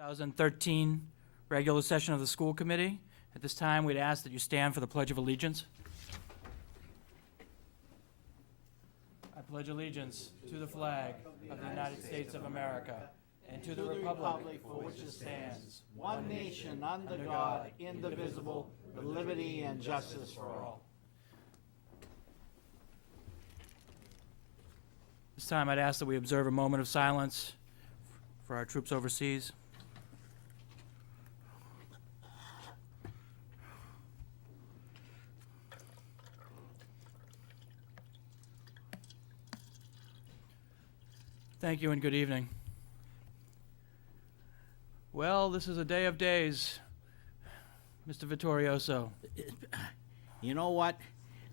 2013 regular session of the school committee. At this time, we'd ask that you stand for the Pledge of Allegiance. I pledge allegiance to the flag of the United States of America and to the republic for which it stands, one nation under God, indivisible, with liberty and justice for all. This time, I'd ask that we observe a moment of silence for our troops overseas. Thank you and good evening. Well, this is a day of days, Mr. Vittorioso. You know what?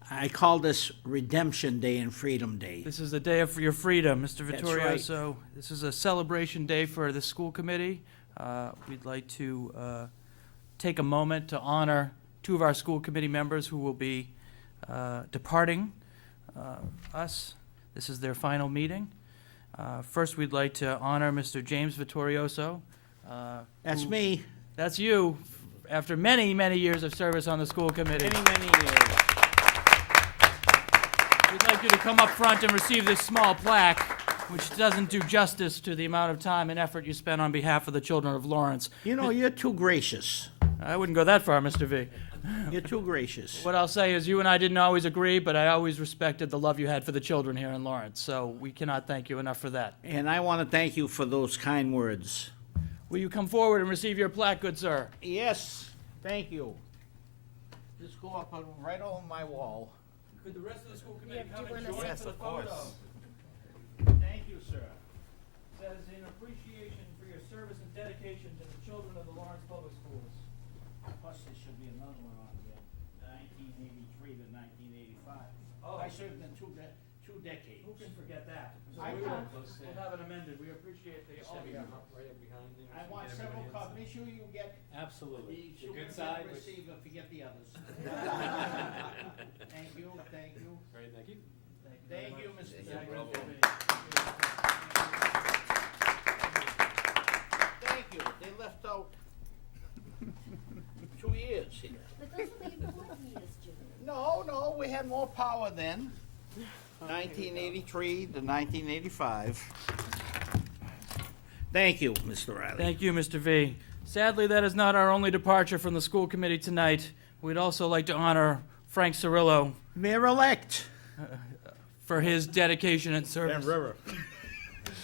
I call this Redemption Day and Freedom Day. This is the day of your freedom, Mr. That's Vittorioso. This is a celebration day for the school committee. We'd like to take a moment to honor two of our school committee members who will be departing us. This is their final meeting. First, we'd like to honor Mr. James Vittorioso. That's me. That's you, after many, many years of service on the school committee. Many years. We'd like you to come up front and receive this small plaque, which doesn't do justice to the amount of time and effort you spent on behalf of the children of Lawrence. You know, you're too gracious. I wouldn't go that far, Mr. V. You're too gracious. What I'll say is you and I didn't always agree, but I always respected the love you had for the children here in Lawrence, so we cannot thank you enough for that. And I want to thank you for those kind words. Will you come forward and receive your plaque, good sir? Yes, thank you. Just go up right on my wall. Could the rest of the school committee come and join Yes, for the of course. photo? Thank you, sir. Says in appreciation for your service and dedication to the children of the Lawrence Public Schools. Plus, there should be another one on here, 1983 to 1985. Oh. I served in two decades. Who can forget that? I We'll will. have it amended. We appreciate the all of you. I want several copies. Make sure you get Absolutely. the The good superintendent side. receiver, forget the others. Thank you, thank you. Great, thank you. Thank you, Mr. Chairman. Thank you. They left out 2 years here. But those were the important years, Jim. No, we had more power then. 1983 to 1985. Thank you, Mr. Riley. Thank you, Mr. V. Sadly, that is not our only departure from the school committee tonight. We'd also like to honor Frank Cirillo Mayor-elect. for his dedication and service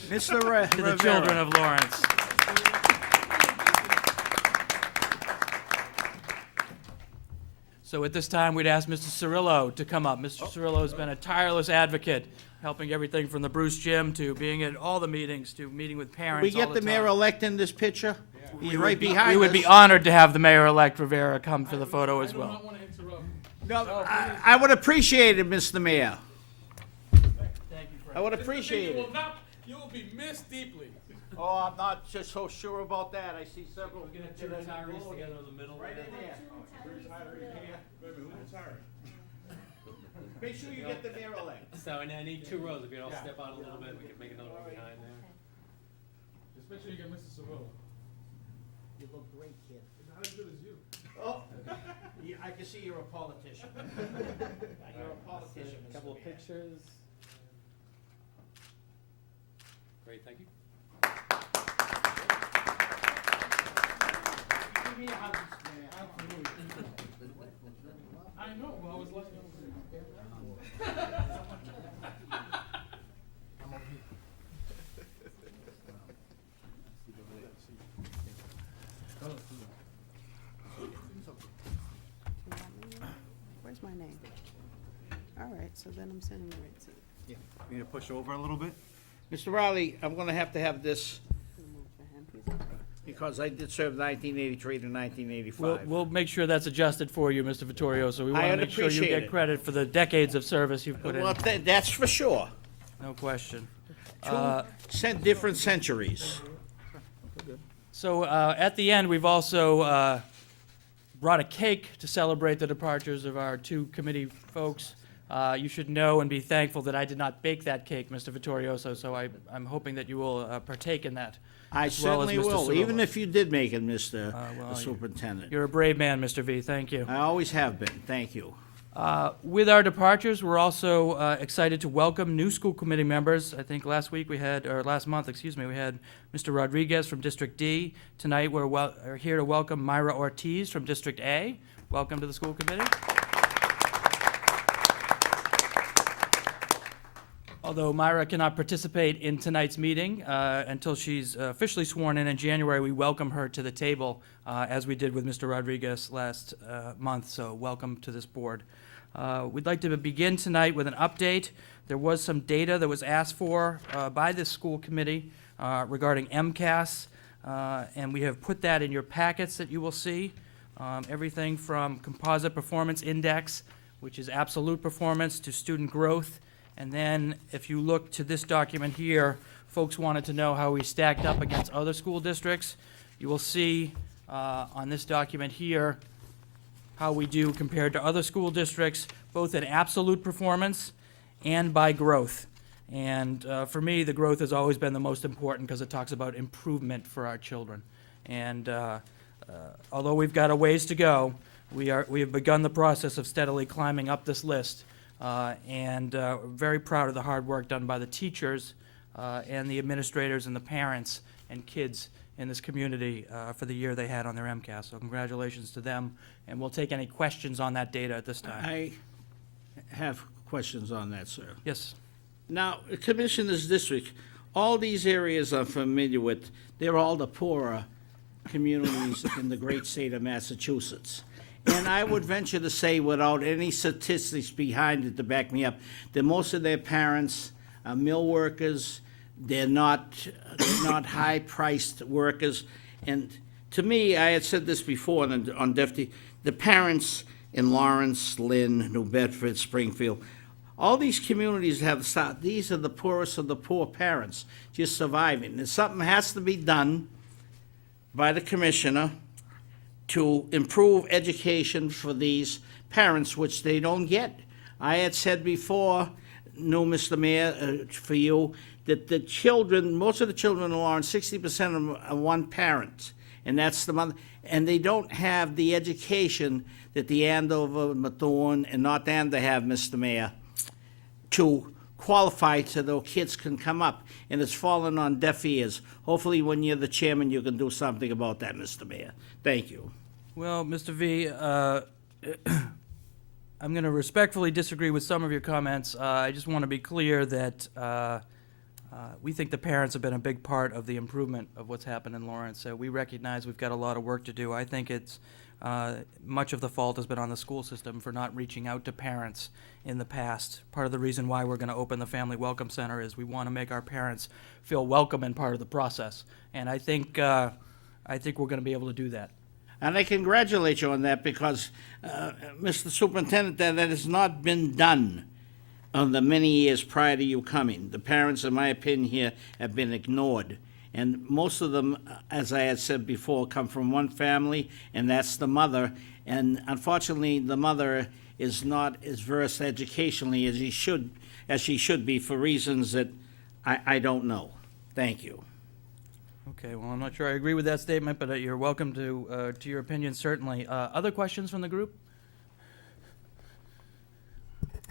Mr. to the children of Lawrence. So at this time, we'd ask Mr. Cirillo to come up. Mr. Cirillo has been a tireless advocate, helping everything from the Bruce Gym to being at all the meetings to meeting with parents We all get the the time. mayor-elect in this picture? He's right behind us. We would be honored to have the Mayor-elect Rivera come for the photo as well. No, I would appreciate it, Mr. Mayor. Thank you, I would appreciate it. You will be missed deeply. Oh, I'm not just so sure about that. I see several. We're gonna two retirees together in the middle. Right in there. Make sure you get the mayor-elect. So, and I need 2 rows. If you don't step out a little bit, we can make another row behind there. Just make sure you get Mr. Cirillo. You look great, kid. Not as good as you. Oh, I can see you're a politician. You're a politician, A Mr. couple of Mayor. pictures. Great, thank you. Give me a hug, Mr. Mayor. I know, well, I was listening. Where's my name? All right, so then I'm sending the right seat. Need to push over a little bit? Mr. Riley, I'm gonna have to have this Remove the hand piece. because I did serve 1983 to 1985. We'll make sure that's adjusted for you, Mr. Vittorioso. We want to I'd make sure you appreciate get it. credit for the decades of service you've put in. Well, that's for sure. No question. Different centuries. So at the end, we've also brought a cake to celebrate the departures of our two committee folks. You should know and be thankful that I did not bake that cake, Mr. Vittorioso, so I'm hoping that you will partake in that. I as well as certainly Mr. will, even Cirillo. if you did make it, Mr. well, Superintendent. You're a brave man, Mr. V. Thank you. I always have been, thank you. With our departures, we're also excited to welcome new school committee members. I think last month, we had Mr. Rodriguez from District D. Tonight, we're here to welcome Myra Ortiz from District A. Welcome to the school committee. Although Myra cannot participate in tonight's meeting until she's officially sworn in January, we welcome her to the table, as we did with Mr. Rodriguez last month, so welcome to this board. We'd like to begin tonight with an update. There was some data that was asked for by this school committee regarding MCAS, and we have put that in your packets that you will see. Everything from composite performance index, which is absolute performance, to student growth. And then, if you look to this document here, folks wanted to know how we stacked up against other school districts. You will see on this document here how we do compared to other school districts, both in absolute performance and by growth. And for me, the growth has always been the most important because it talks about improvement for our children. And although we've got a ways to go, we have begun the process of steadily climbing up this list. And very proud of the hard work done by the teachers and the administrators and the parents and kids in this community for the year they had on their MCAS. So congratulations to them, and we'll take any questions on that data at this time. I have questions on that, sir. Yes. Now, Commissioner's District, all these areas I'm familiar with, they're all the poorer communities in the great state of Massachusetts. And I would venture to say, without any statistics behind it to back me up, that most of their parents are mill workers. They're not high-priced workers. And to me, I had said this before on Deputy, the parents in Lawrence, Lynn, New Bedford, Springfield, all these communities these are the poorest of the poor parents just surviving. And something has to be done by the commissioner to improve education for these parents, which they don't get. I had said before, Mr. Mayor, for you, that the children, most of the children in Lawrence, 60% of them are one parent, and that's the mother, and they don't have the education that the Andover, Methuen, and North Andover have, Mr. Mayor, to qualify so those kids can come up, and it's fallen on deaf ears. Hopefully, when you're the chairman, you can do something about that, Mr. Mayor. Thank you. Well, Mr. V, I'm going to respectfully disagree with some of your comments. I just want to be clear that we think the parents have been a big part of the improvement of what's happened in Lawrence. We recognize we've got a lot of work to do. I think it's much of the fault has been on the school system for not reaching out to parents in the past. Part of the reason why we're going to open the Family Welcome Center is we want to make our parents feel welcome and part of the process. And I think we're going to be able to do that. And I congratulate you on that because, Mr. Superintendent, that has not been done on the many years prior to you coming. The parents, in my opinion, here have been ignored. And most of them, as I had said before, come from one family, and that's the mother. And unfortunately, the mother is not as versed educationally as she should be for reasons that I don't know. Thank you. Okay, well, I'm not sure I agree with that statement, but you're welcome to your opinion, certainly. Other questions from the group?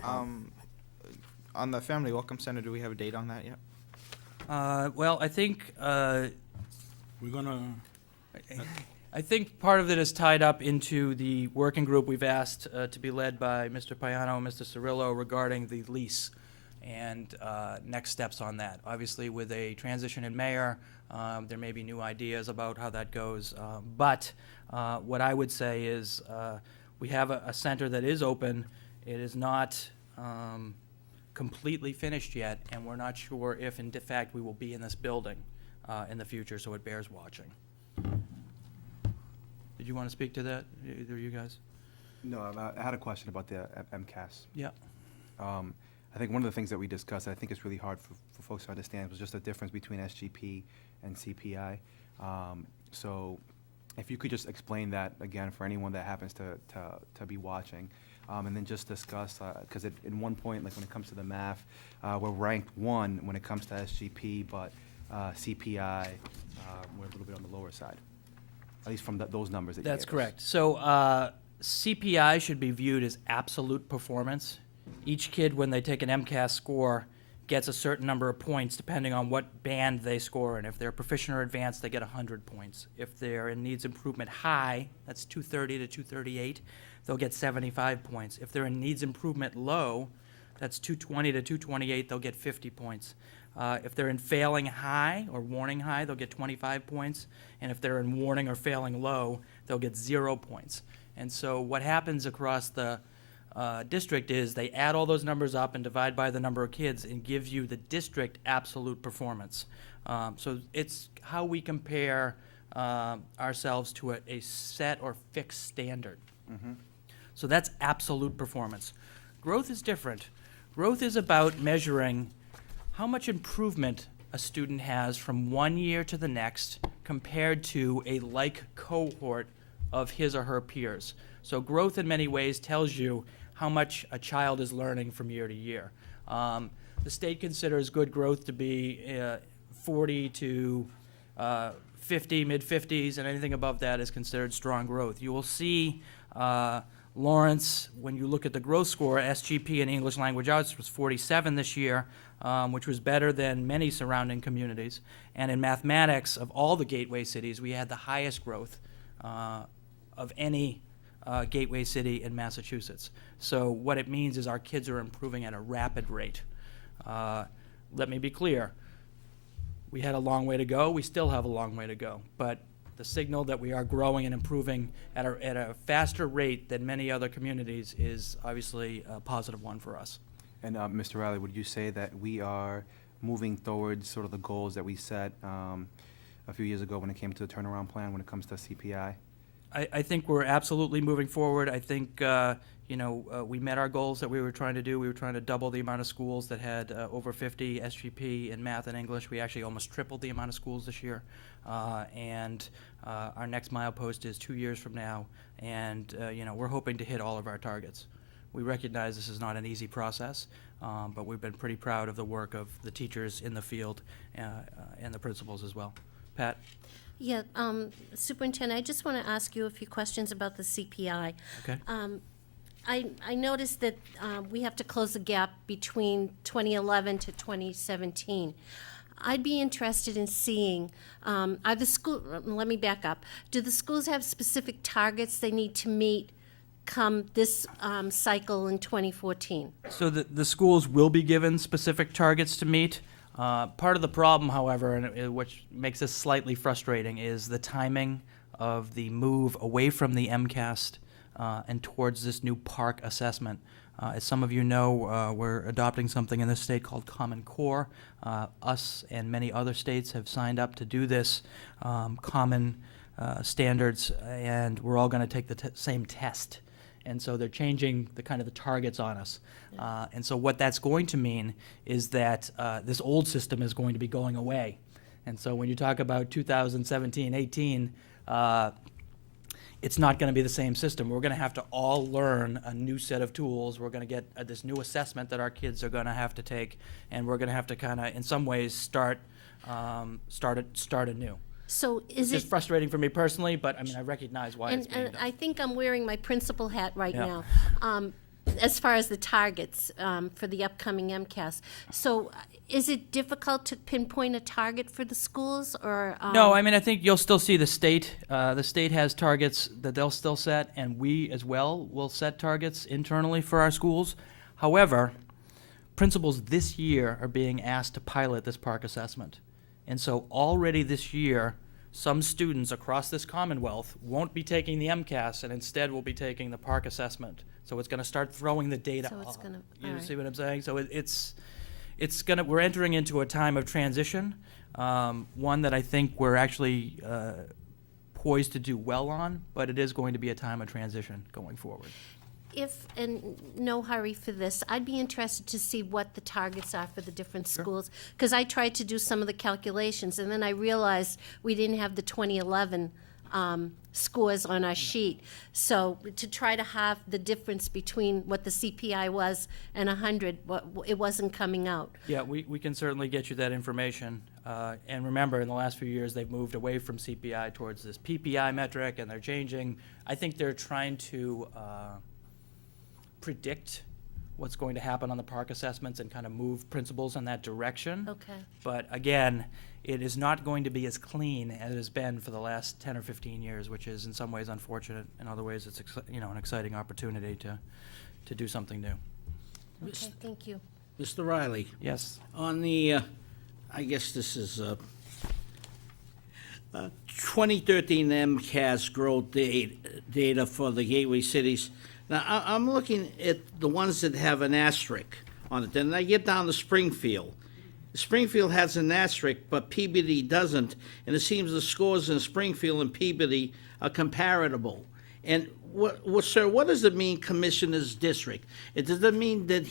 On the Family Welcome Center, do we have a date on that yet? Well, I think We're gonna, I think part of it is tied up into the working group we've asked to be led by Mr. Payano and Mr. Cirillo regarding the lease and next steps on that. Obviously, with a transition in mayor, there may be new ideas about how that goes. But what I would say is we have a center that is open. It is not completely finished yet, and we're not sure if, in fact, we will be in this building in the future, so it bears watching. Did you want to speak to that, either of you guys? No, I had a question about the MCAS. Yeah. I think one of the things that we discussed, I think it's really hard for folks to understand, was just the difference between SGP and CPI. So if you could just explain that again for anyone that happens to be watching. and then just discuss, because in one point, like when it comes to the math, we're ranked 1 when it comes to SGP, but CPI, we're a little bit on the lower side, at least from those numbers that you That's gave us. correct. So CPI should be viewed as absolute performance. Each kid, when they take an MCAS score, gets a certain number of points depending on what band they score in. If they're proficient or advanced, they get 100 points. If they're in needs improvement high, that's 230 to 238, they'll get 75 points. If they're in needs improvement low, that's 220 to 228, they'll get 50 points. If they're in failing high or warning high, they'll get 25 points. And if they're in warning or failing low, they'll get 0 points. And so what happens across the district is they add all those numbers up and divide by the number of kids and gives you the district absolute performance. So it's how we compare ourselves to a set or fixed standard. So that's absolute performance. Growth is different. Growth is about measuring how much improvement a student has from one year to the next compared to a like cohort of his or her peers. So growth in many ways tells you how much a child is learning from year to year. The state considers good growth to be 40 to 50, mid-50s, and anything above that is considered strong growth. You will see Lawrence, when you look at the growth score, SGP in English Language Arts was 47 this year, which was better than many surrounding communities. And in mathematics, of all the gateway cities, we had the highest growth of any gateway city in Massachusetts. So what it means is our kids are improving at a rapid rate. Let me be clear. We had a long way to go. We still have a long way to go. But the signal that we are growing and improving at a faster rate than many other communities is obviously a positive one for us. And Mr. Riley, would you say that we are moving towards sort of the goals that we set a few years ago when it came to the turnaround plan when it comes to CPI? I think we're absolutely moving forward. I think we met our goals that we were trying to do. We were trying to double the amount of schools that had over 50 SGP in math and English. We actually almost tripled the amount of schools this year. And our next milepost is 2 years from now. And we're hoping to hit all of our targets. We recognize this is not an easy process, but we've been pretty proud of the work of the teachers in the field and the principals as well. Pat? Yeah, Superintendent, I just want to ask you a few questions about the CPI. Okay. I noticed that we have to close the gap between 2011 to 2017. I'd be interested in seeing, let me back up. Do the schools have specific targets they need to meet come this cycle in 2014? So the schools will be given specific targets to meet. Part of the problem, however, and which makes this slightly frustrating, is the timing of the move away from the MCAS and towards this new PARC assessment. As some of you know, we're adopting something in this state called Common Core. Us and many other states have signed up to do this common standards, and we're all going to take the same test. And so they're changing the kind of the targets on us. And so what that's going to mean is that this old system is going to be going away. And so when you talk about 2017-18, it's not going to be the same system. We're going to have to all learn a new set of tools. We're going to get this new assessment that our kids are going to have to take, and we're going to have to kind of, in some ways, start anew. So is It's it, frustrating for me personally, but I mean, I recognize why it's being and done. I think I'm wearing my principal hat right Yeah. now, as far as the targets for the upcoming MCAS. So is it difficult to pinpoint a target for the schools, or? No, I mean, I think you'll still see the state. The state has targets that they'll still set, and we as well will set targets internally for our schools. However, principals this year are being asked to pilot this PARC assessment. And so already this year, some students across this Commonwealth won't be taking the MCAS and instead will be taking the PARC assessment. So it's going to start throwing the data So it's off. gonna- You all right. see what I'm saying? So we're entering into a time of transition, one that I think we're actually poised to do well on, but it is going to be a time of transition going forward. And no hurry for this, I'd be interested to see what the targets are for the different schools, because I tried to do some of the calculations, and then I realized we didn't have the 2011 scores on our sheet. So to try to have the difference between what the CPI was and 100, it wasn't coming out. Yeah, we can certainly get you that information. And remember, in the last few years, they've moved away from CPI towards this PPI metric, and they're changing. I think they're trying to predict what's going to happen on the park assessments and kind of move principals in that direction. Okay. But again, it is not going to be as clean as it has been for the last 10 or 15 years, which is in some ways unfortunate. In other ways, it's an exciting opportunity to do something new. Okay, thank you. Mr. Riley, Yes. on the, I guess this is 2013 MCAS growth data for the gateway cities. Now, I'm looking at the ones that have an asterisk on it. Then I get down to Springfield. Springfield has an asterisk, but Peabody doesn't, and it seems the scores in Springfield and Peabody are comparable. And sir, what does it mean, Commissioner's District? Does it mean that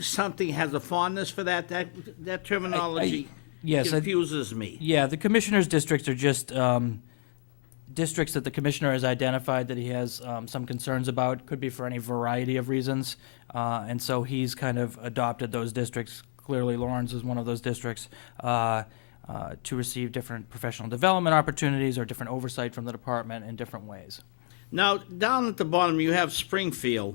something has a fondness for that? That terminology yes, confuses me. Yeah, the commissioner's districts are just districts that the commissioner has identified that he has some concerns about. Could be for any variety of reasons. And so he's kind of adopted those districts. Clearly, Lawrence is one of those districts to receive different professional development opportunities or different oversight from the department in different ways. Now, down at the bottom, you have Springfield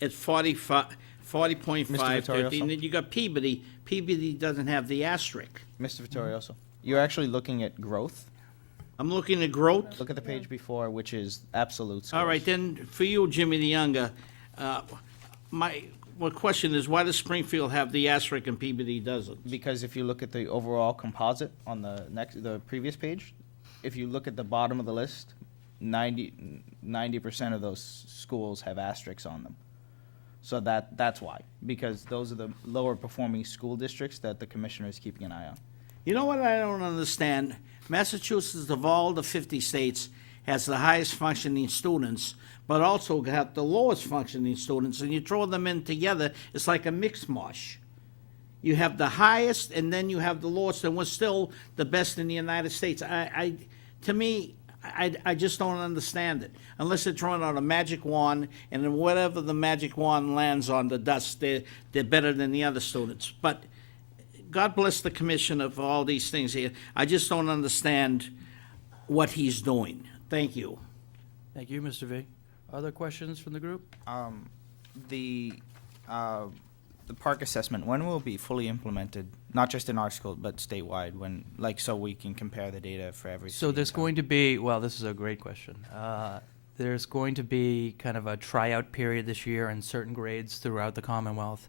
at 40.5, Vittorioso? 13. Then you got Peabody. Peabody doesn't have the asterisk. Mr. Vittorioso, you're actually looking at growth. I'm looking at growth. Look at the page before, which is absolute scores. All right, then, for you, Jimmy the Younger, my question is, why does Springfield have the asterisk and Peabody doesn't? Because if you look at the overall composite on the previous page, if you look at the bottom of the list, 90% of those schools have asterisks on them. So that's why, because those are the lower performing school districts that the commissioner is keeping an eye on. You know what I don't understand? Massachusetts, of all the 50 states, has the highest functioning students, but also got the lowest functioning students, and you throw them in together, it's like a mixed mosh. You have the highest, and then you have the lowest, and we're still the best in the United States. To me, I just don't understand it. Unless they're throwing out a magic wand, and then whatever the magic wand lands on the dust, they're better than the other students. But God bless the commissioner for all these things here. I just don't understand what he's doing. Thank you. Thank you, Mr. V. Other questions from the group? The park assessment, when will it be fully implemented, not just in our school, but statewide, so we can compare the data for every So city there's and town? going to be, well, this is a great question. There's going to be kind of a tryout period this year in certain grades throughout the Commonwealth.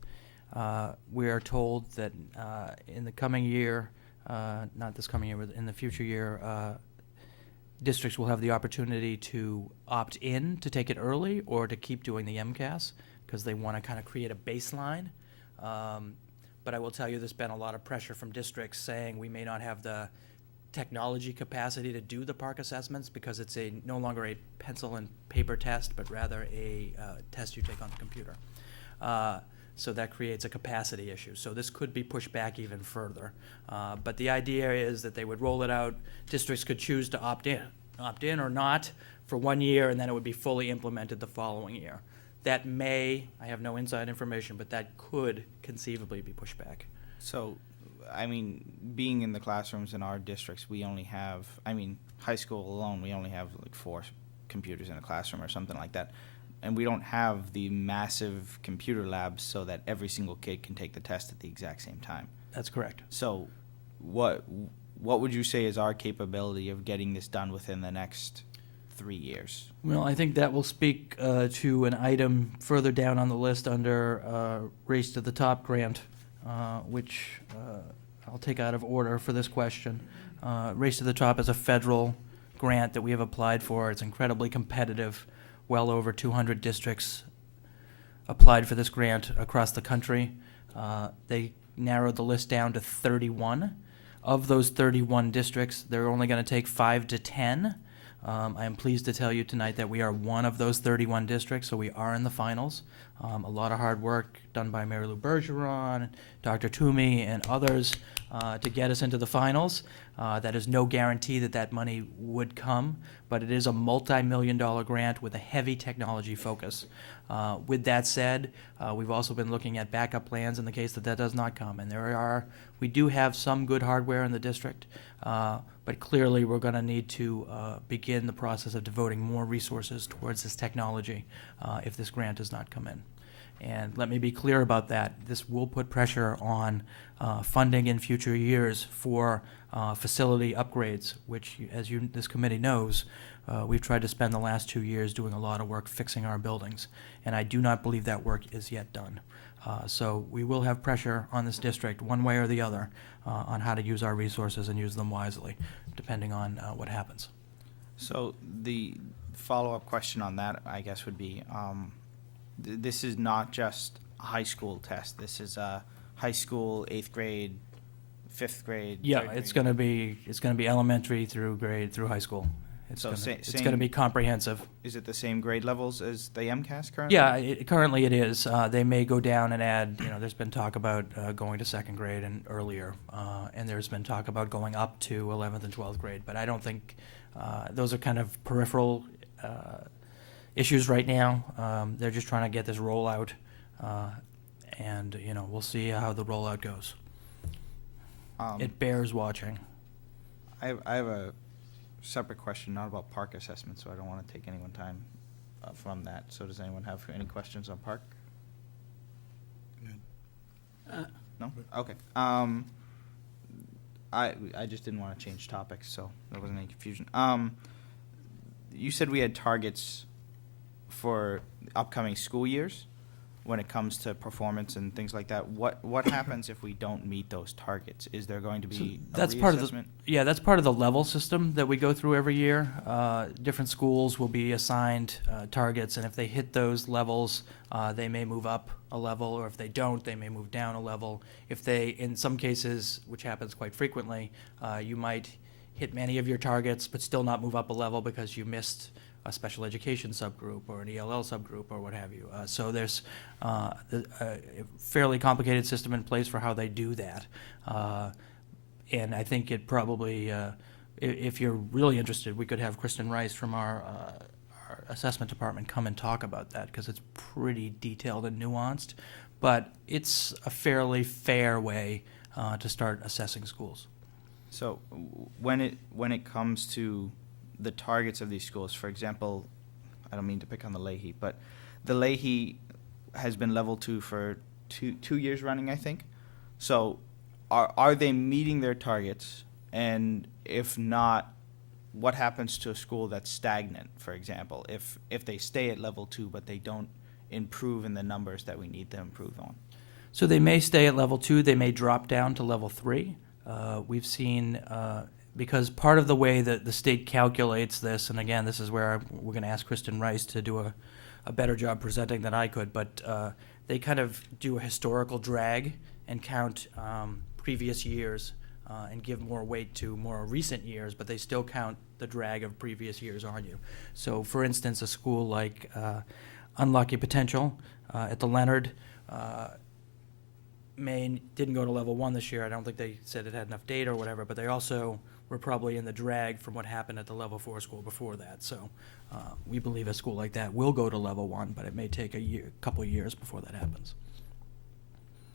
We are told that in the coming year, not this coming year, but in the future year, districts will have the opportunity to opt in to take it early or to keep doing the MCAS because they want to kind of create a baseline. But I will tell you, there's been a lot of pressure from districts saying we may not have the technology capacity to do the park assessments because it's no longer a pencil and paper test, but rather a test you take on the computer. So that creates a capacity issue. So this could be pushed back even further. But the idea is that they would roll it out. Districts could choose to opt in or not for 1 year, and then it would be fully implemented the following year. That may, I have no inside information, but that could conceivably be pushed back. So, I mean, being in the classrooms in our districts, we only have, high school alone, we only have like 4 computers in a classroom or something like that. And we don't have the massive computer labs so that every single kid can take the test at the exact same time. That's correct. So what would you say is our capability of getting this done within the next 3 years? Well, I think that will speak to an item further down on the list under Race to the Top grant, which I'll take out of order for this question. Race to the Top is a federal grant that we have applied for. It's incredibly competitive. Well over 200 districts applied for this grant across the country. They narrowed the list down to 31. Of those 31 districts, they're only going to take 5 to 10 I am pleased to tell you tonight that we are one of those 31 districts, so we are in the finals. A lot of hard work done by Mary Lou Bergeron, Dr. Toomey, and others to get us into the finals. That is no guarantee that that money would come, but it is a multi-million-dollar grant with a heavy technology focus. With that said, we've also been looking at backup plans in the case that that does not come. And we do have some good hardware in the district, but clearly we're going to need to begin the process of devoting more resources towards this technology if this grant does not come in. And let me be clear about that. This will put pressure on funding in future years for facility upgrades, which, as this committee knows, we've tried to spend the last 2 years doing a lot of work fixing our buildings, and I do not believe that work is yet done. So we will have pressure on this district, one way or the other, on how to use our resources and use them wisely, depending on what happens. So the follow-up question on that, I guess, would be, this is not just a high school test. This is a high school, 8th grade, 5th grade. Yeah, 3rd it's grade. going to be elementary through high school. It's So going same- to be comprehensive. Is it the same grade levels as the MCAS currently? Yeah, currently it is. They may go down and add, there's been talk about going to 2nd grade and earlier, and there's been talk about going up to 11th and 12th grade, but I don't think, those are kind of peripheral issues right now. They're just trying to get this rollout, and, we'll see how the rollout goes. It bears watching. I have a separate question, not about park assessment, so I don't want to take anyone's time from that. So does anyone have any questions on park? No? Okay. I just didn't want to change topics, so there wasn't any confusion. You said we had targets for upcoming school years when it comes to performance and things like that. What happens if we don't meet those targets? Is there going to be a That's part of the, reassessment? yeah, that's part of the level system that we go through every year. Different schools will be assigned targets, and if they hit those levels, they may move up a level, or if they don't, they may move down a level. If they, in some cases, which happens quite frequently, you might hit many of your targets but still not move up a level because you missed a special education subgroup or an ELL subgroup or what have you. So there's a fairly complicated system in place for how they do that. And I think it probably, if you're really interested, we could have Kristen Rice from our assessment department come and talk about that, because it's pretty detailed and nuanced. But it's a fairly fair way to start assessing schools. So when it comes to the targets of these schools, for example, I don't mean to pick on the Leahy, but the Leahy has been level 2 for two years running, I think. So are they meeting their targets? And if not, what happens to a school that's stagnant, for example, if they stay at level 2 but they don't improve in the numbers that we need to improve on? So they may stay at level 2, they may drop down to level 3. We've seen, because part of the way that the state calculates this, and again, this is where we're going to ask Kristen Rice to do a better job presenting than I could, but they kind of do a historical drag and count previous years and give more weight to more recent years, but they still count the drag of previous years on you. So, for instance, a school like Unlucky Potential at the Leonard, Maine didn't go to level 1 this year. I don't think they said it had enough data or whatever, but they also were probably in the drag from what happened at the level 4 school before that. So we believe a school like that will go to level 1, but it may take a couple of years before that happens.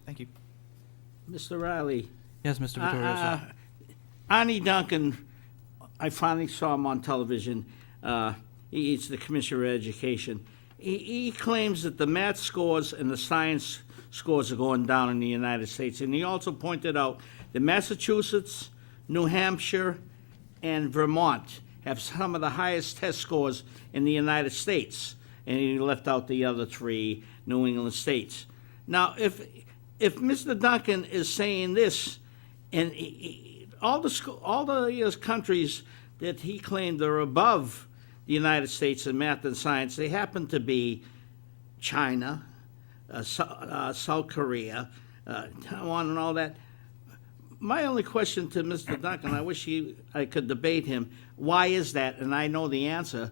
Thank you. Mr. Riley, Yes, Mr. Vittorioso. Arnie Duncan, I finally saw him on television. He's the Commissioner of Education. He claims that the math scores and the science scores are going down in the United States. And he also pointed out that Massachusetts, New Hampshire, and Vermont have some of the highest test scores in the United States. And he left out the other 3 New England states. Now, if Mr. Duncan is saying this, and all the countries that he claimed are above the United States in math and science, they happen to be China, South Korea, Taiwan, and all that. My only question to Mr. Duncan, I wish I could debate him, why is that? And I know the answer.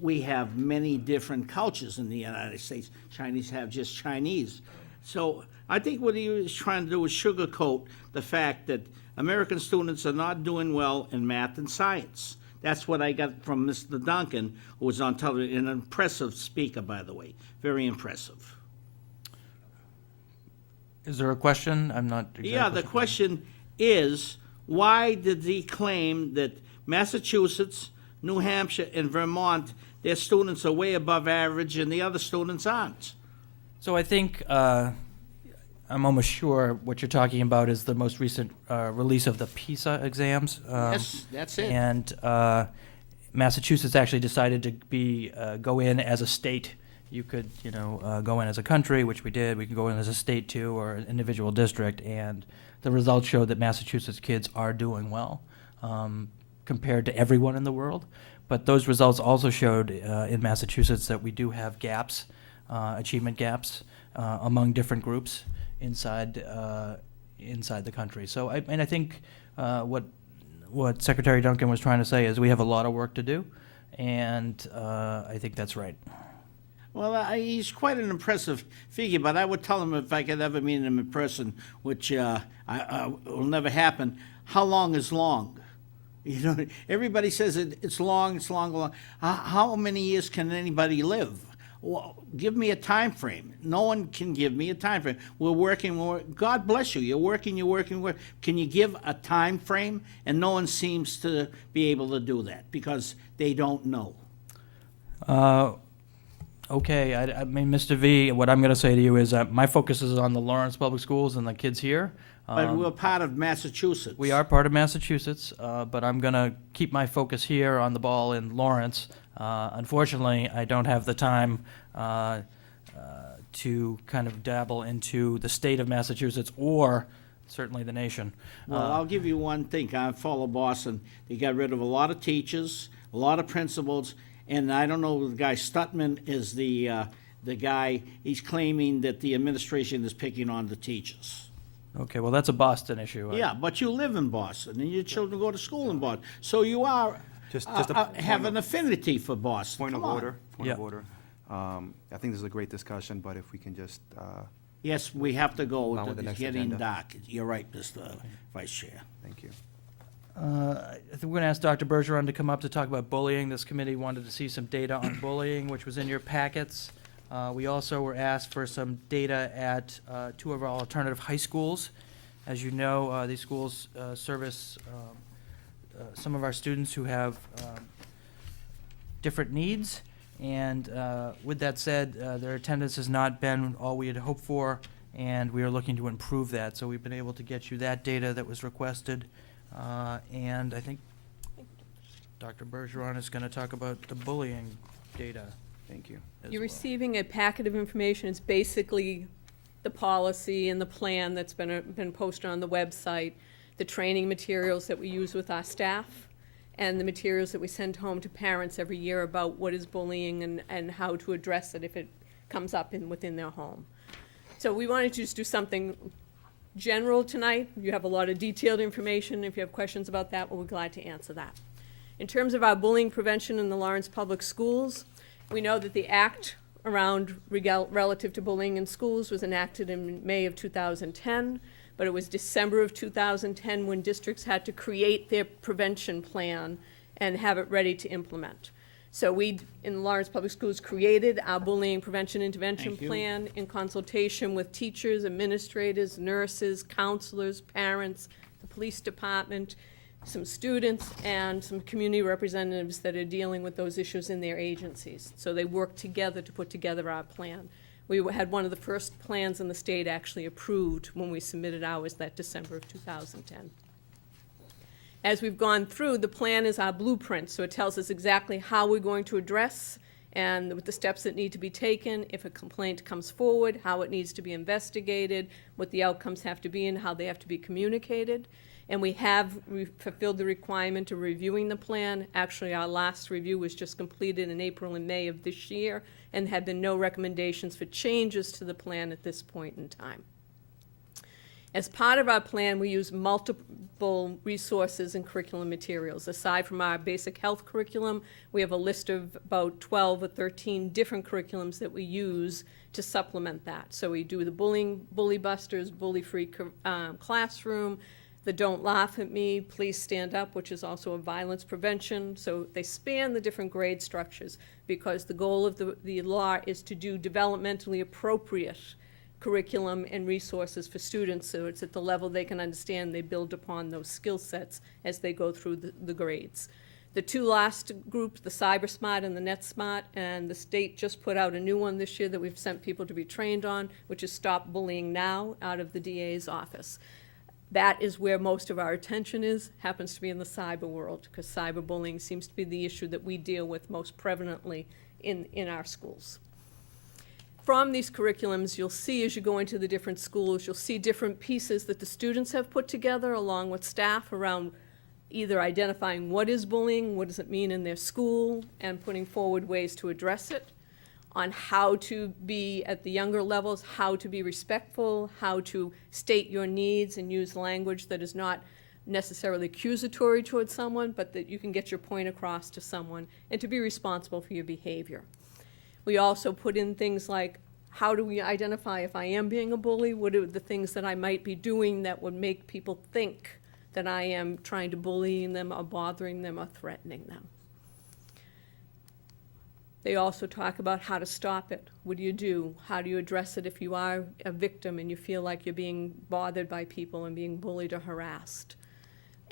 We have many different cultures in the United States. Chinese have just Chinese. So I think what he was trying to do is sugarcoat the fact that American students are not doing well in math and science. That's what I got from Mr. Duncan, who was on television, an impressive speaker, by the way, very impressive. Is there a question? I'm not exactly. Yeah, the question is, why did he claim that Massachusetts, New Hampshire, and Vermont, their students are way above average and the other students aren't? So I think, I'm almost sure what you're talking about is the most recent release of the PISA exams. Yes, that's it. And Massachusetts actually decided to go in as a state. You could, go in as a country, which we did. We can go in as a state too, or an individual district. And the results showed that Massachusetts kids are doing well compared to everyone in the world. But those results also showed in Massachusetts that we do have gaps, achievement gaps among different groups inside the country. So I think what Secretary Duncan was trying to say is we have a lot of work to do, and I think that's right. Well, he's quite an impressive figure, but I would tell him if I could ever meet him in person, which will never happen, how long is long? Everybody says it's long, long. How many years can anybody live? Well, give me a time frame. No one can give me a time frame. We're working. God bless you. You're working. Can you give a time frame? And no one seems to be able to do that because they don't know. Okay, I mean, Mr. V, what I'm going to say to you is my focus is on the Lawrence Public Schools and the kids here. But we're part of Massachusetts. We are part of Massachusetts, but I'm going to keep my focus here on the ball in Lawrence. Unfortunately, I don't have the time to kind of dabble into the state of Massachusetts or certainly the nation. Well, I'll give you one thing. I follow Boston. They got rid of a lot of teachers, a lot of principals, and I don't know, the guy Stutman is the guy, he's claiming that the administration is picking on the teachers. Okay, well, that's a Boston issue. Yeah, but you live in Boston, and your children go to school in Boston. So you are, Just a have an affinity for Boston. Point of Come on. order, point of Yeah. order. I think this is a great discussion, but if we can just, Yes, we have to go. On with the It's next getting agenda. dark. You're right, Mr. Vice Chair. thank you. I think we're going to ask Dr. Bergeron to come up to talk about bullying. This committee wanted to see some data on bullying, which was in your packets. We also were asked for some data at two of our alternative high schools. As you know, these schools service some of our students who have different needs. And with that said, their attendance has not been all we had hoped for, and we are looking to improve that. So we've been able to get you that data that was requested. And I think Dr. Bergeron is going to talk about the bullying data Thank you. as You're well. receiving a packet of information. It's basically the policy and the plan that's been posted on the website, the training materials that we use with our staff, and the materials that we send home to parents every year about what is bullying and how to address it if it comes up within their home. So we wanted to just do something general tonight. You have a lot of detailed information. If you have questions about that, we'll be glad to answer that. In terms of our bullying prevention in the Lawrence Public Schools, we know that the act around relative to bullying in schools was enacted in May of 2010, but it was December of 2010 when districts had to create their prevention plan and have it ready to implement. So we, in Lawrence Public Schools, created our bullying prevention intervention Thank you. plan in consultation with teachers, administrators, nurses, counselors, parents, the police department, some students, and some community representatives that are dealing with those issues in their agencies. So they work together to put together our plan. We had one of the first plans in the state actually approved when we submitted ours that December of 2010. As we've gone through, the plan is our blueprint, so it tells us exactly how we're going to address and with the steps that need to be taken if a complaint comes forward, how it needs to be investigated, what the outcomes have to be and how they have to be communicated. And we have fulfilled the requirement of reviewing the plan. Actually, our last review was just completed in April and May of this year, and had been no recommendations for changes to the plan at this point in time. As part of our plan, we use multiple resources and curriculum materials. Aside from our basic health curriculum, we have a list of about 12 or 13 different curriculums that we use to supplement that. So we do the Bully Busters, Bully-Free Classroom, the Don't Laugh at Me, Please Stand Up, which is also a violence prevention. So they span the different grade structures because the goal of the law is to do developmentally appropriate curriculum and resources for students, so it's at the level they can understand. They build upon those skill sets as they go through the grades. The two last groups, the CyberSmart and the NetSmart, and the state just put out a new one this year that we've sent people to be trained on, which is Stop Bullying Now, out of the DA's office. That is where most of our attention happens to be in the cyber world, because cyberbullying seems to be the issue that we deal with most prevalently in our schools. From these curriculums, you'll see as you go into the different schools, you'll see different pieces that the students have put together along with staff around either identifying what is bullying, what does it mean in their school, and putting forward ways to address it, on how to be, at the younger levels, how to be respectful, how to state your needs and use language that is not necessarily accusatory towards someone, but that you can get your point across to someone, and to be responsible for your behavior. We also put in things like, how do we identify if I am being a bully? What are the things that I might be doing that would make people think that I am trying to bully them or bothering them or threatening them? They also talk about how to stop it. What do you do? How do you address it if you are a victim and you feel like you're being bothered by people and being bullied or harassed?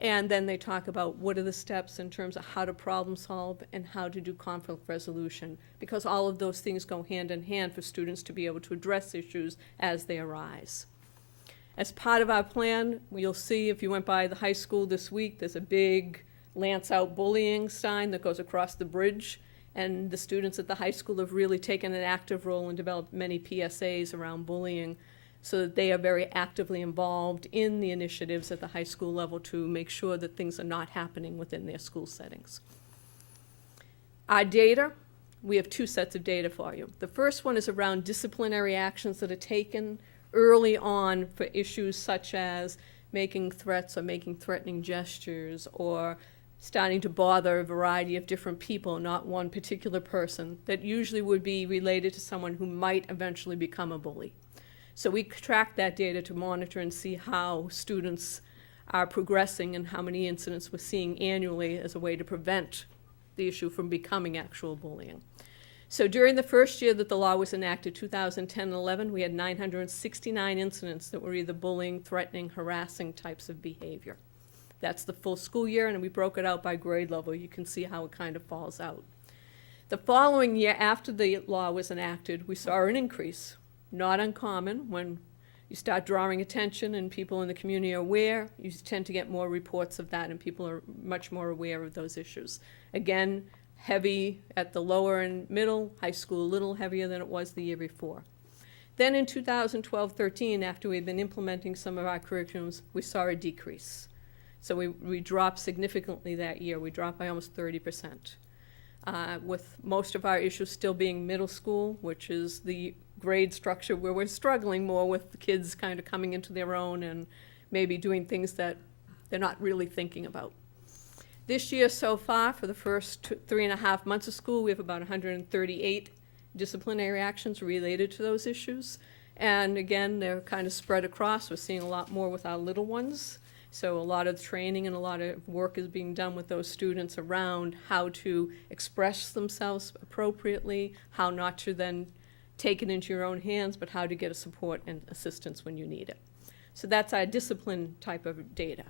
And then they talk about what are the steps in terms of how to problem solve and how to do conflict resolution, because all of those things go hand in hand for students to be able to address issues as they arise. As part of our plan, you'll see if you went by the high school this week, there's a big Lance Out Bullying sign that goes across the bridge, and the students at the high school have really taken an active role and developed many PSAs around bullying, so that they are very actively involved in the initiatives at the high school level to make sure that things are not happening within their school settings. Our data, we have two sets of data for you. The first one is around disciplinary actions that are taken early on for issues such as making threats or making threatening gestures, or starting to bother a variety of different people, not one particular person, that usually would be related to someone who might eventually become a bully. So we track that data to monitor and see how students are progressing and how many incidents we're seeing annually as a way to prevent the issue from becoming actual bullying. So during the first year that the law was enacted, 2010-11, we had 969 incidents that were either bullying, threatening, harassing types of behavior. That's the full school year, and we broke it out by grade level. You can see how it kind of falls out. The following year, after the law was enacted, we saw an increase. Not uncommon. When you start drawing attention and people in the community are aware, you tend to get more reports of that, and people are much more aware of those issues. Again, heavy at the lower and middle, high school a little heavier than it was the year before. Then in 2012-13, after we had been implementing some of our curriculums, we saw a decrease. So we dropped significantly that year. We dropped by almost 30%. With most of our issues still being middle school, which is the grade structure where we're struggling more with the kids kind of coming into their own and maybe doing things that they're not really thinking about. This year so far, for the first 3.5 months of school, we have about 138 disciplinary actions related to those issues. And again, they're kind of spread across. We're seeing a lot more with our little ones. So a lot of training and a lot of work is being done with those students around how to express themselves appropriately, how not to then take it into your own hands, but how to get a support and assistance when you need it. So that's our discipline type of data.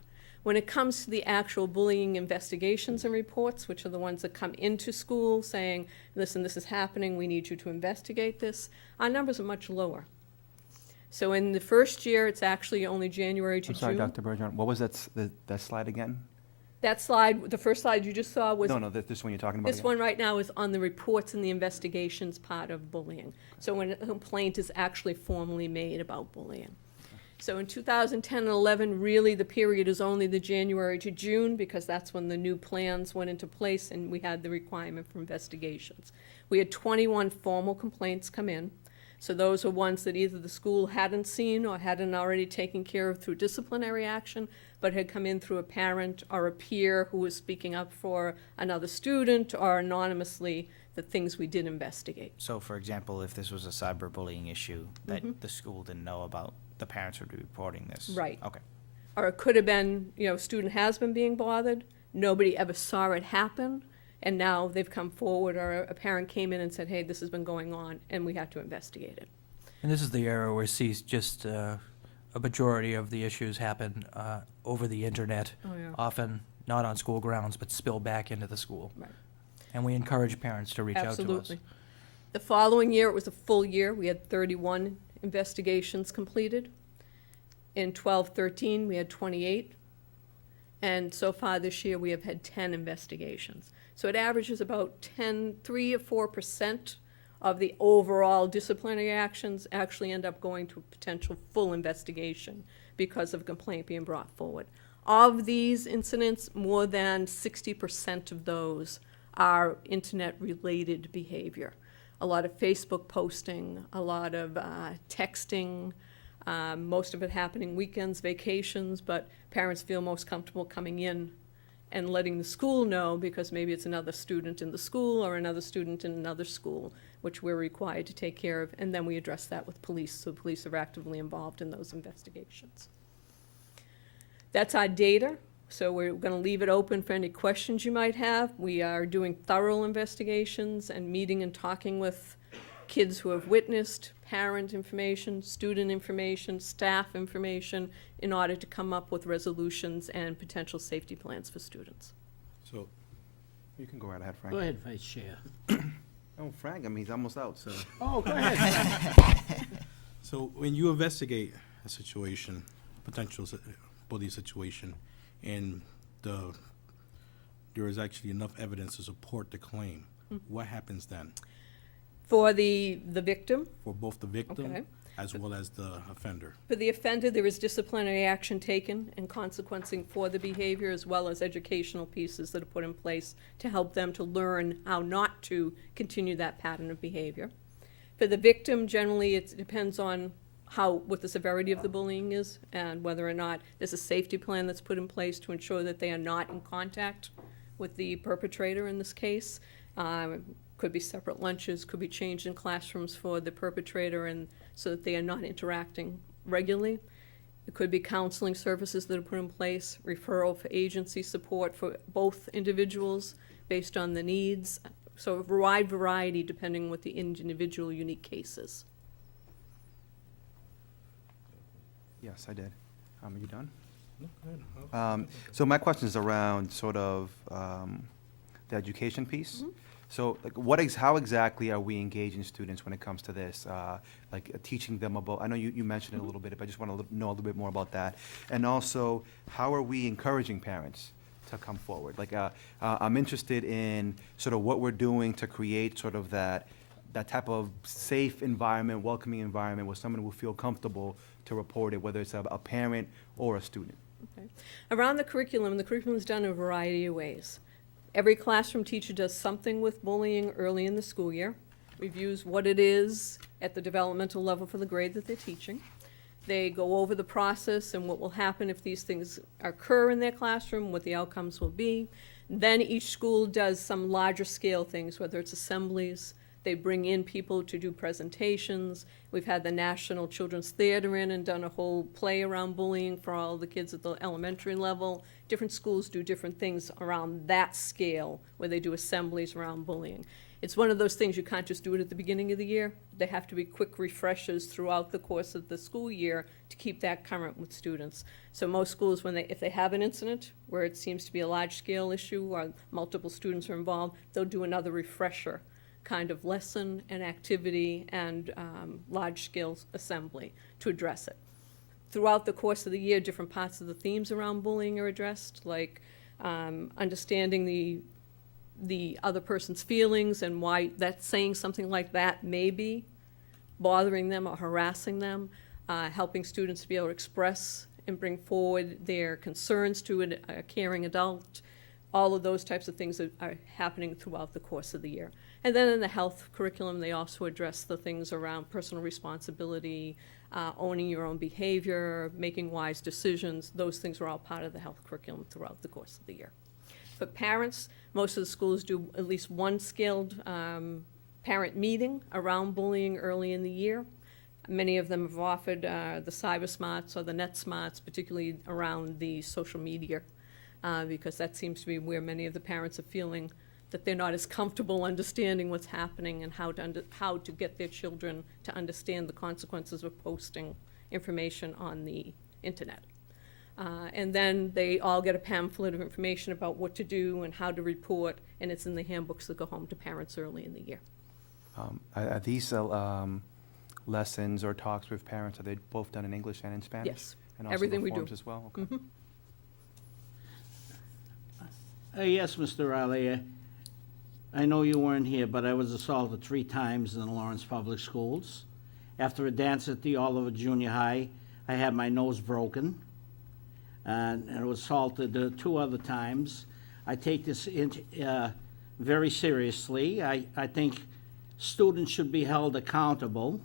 When it comes to the actual bullying investigations and reports, which are the ones that come into school saying, listen, this is happening, we need you to investigate this, our numbers are much lower. So in the first year, it's actually only January to I'm sorry, June. Dr. Bergeron, what was that slide again? That slide, the first slide you just saw was No, this one you're talking about this again? one right now is on the reports and the investigations part of bullying. So when a complaint is actually formally made about bullying. So in 2010 and 11, really the period is only the January to June, because that's when the new plans went into place and we had the requirement for investigations. We had 21 formal complaints come in. So those are ones that either the school hadn't seen or hadn't already taken care of through disciplinary action, but had come in through a parent or a peer who was speaking up for another student, or anonymously, the things we did investigate. So, for example, if this was a cyberbullying issue that the school didn't know about, the parents would be reporting this? Right. Okay. Or it could have been, student has been being bothered, nobody ever saw it happen, and now they've come forward, or a parent came in and said, hey, this has been going on, and we have to investigate it. And this is the area where sees just a majority of the issues happen over the internet, Oh, yeah. often not on school grounds, but spill back into the school. Right. And we encourage parents to reach out to us. Absolutely. The following year, it was a full year, we had 31 investigations completed. In 12-13, we had 28. And so far this year, we have had 10 investigations. So it averages about 3 or 4% of the overall disciplinary actions actually end up going to a potential full investigation because of a complaint being brought forward. Of these incidents, more than 60% of those are internet-related behavior. A lot of Facebook posting, a lot of texting, most of it happening weekends, vacations, but parents feel most comfortable coming in and letting the school know because maybe it's another student in the school or another student in another school, which we're required to take care of, and then we address that with police, so police are actively involved in those investigations. That's our data, so we're going to leave it open for any questions you might have. We are doing thorough investigations and meeting and talking with kids who have witnessed, parent information, student information, staff information, in order to come up with resolutions and potential safety plans for students. So, You can go right ahead, Frank. Go ahead, Vice Chair. Oh, Frank, I mean, he's almost out, so. Oh, go ahead. so when you investigate a situation, potential bully situation, and there is actually enough evidence to support the claim, what happens then For the victim, for both the victim Okay. as well as the offender? for the offender, there is disciplinary action taken and consequencing for the behavior, as well as educational pieces that are put in place to help them to learn how not to continue that pattern of behavior. For the victim, generally, it depends on what the severity of the bullying is and whether or not there's a safety plan that's put in place to ensure that they are not in contact with the perpetrator in this case. Could be separate lunches, could be changed in classrooms for the perpetrator, and so that they are not interacting regularly. It could be counseling services that are put in place, referral for agency support for both individuals based on the needs. So a wide variety depending on what the individual unique case is. Yes, I did. Are you done? No, go ahead. So my question is around sort of the education piece. So, like, how exactly are we engaging students when it comes to this? Teaching them about, I know you mentioned it a little bit, but I just want to know a little bit more about that. And also, how are we encouraging parents to come forward? I'm interested in sort of what we're doing to create sort of that type of safe environment, welcoming environment where someone will feel comfortable to report it, whether it's a parent or a student. Okay. Around the curriculum is done in a variety of ways. Every classroom teacher does something with bullying early in the school year, reviews what it is at the developmental level for the grade that they're teaching. They go over the process and what will happen if these things occur in their classroom, what the outcomes will be. Then each school does some larger scale things, whether it's assemblies. They bring in people to do presentations. We've had the National Children's Theater in and done a whole play around bullying for all the kids at the elementary level. Different schools do different things around that scale, where they do assemblies around bullying. It's one of those things you can't just do it at the beginning of the year. They have to be quick refreshers throughout the course of the school year to keep that current with students. So most schools, if they have an incident where it seems to be a large-scale issue or multiple students are involved, they'll do another refresher kind of lesson and activity and large-scale assembly to address it. Throughout the course of the year, different parts of the themes around bullying are addressed, like understanding the other person's feelings and why saying something like that may be bothering them or harassing them, helping students to be able to express and bring forward their concerns to a caring adult. All of those types of things are happening throughout the course of the year. And then in the health curriculum, they also address the things around personal responsibility, owning your own behavior, making wise decisions. Those things are all part of the health curriculum throughout the course of the year. For parents, most of the schools do at least one skilled parent meeting around bullying early in the year. Many of them have offered the Cyber Smarts or the Net Smarts, particularly around the social media, because that seems to be where many of the parents are feeling that they're not as comfortable understanding what's happening and how to get their children to understand the consequences of posting information on the internet. And then they all get a pamphlet of information about what to do and how to report, and it's in the handbooks that go home to parents early in the year. Are these lessons or talks with parents, are they both done in English and in Spanish? Yes, And also everything the we do. forms as well? Okay. Mhm. Yes, Mr. Riley, I know you weren't here, but I was assaulted 3 times in the Lawrence Public Schools. After a dance at the Oliver Junior High, I had my nose broken, and I was assaulted 2 other times. I take this very seriously. I think students should be held accountable.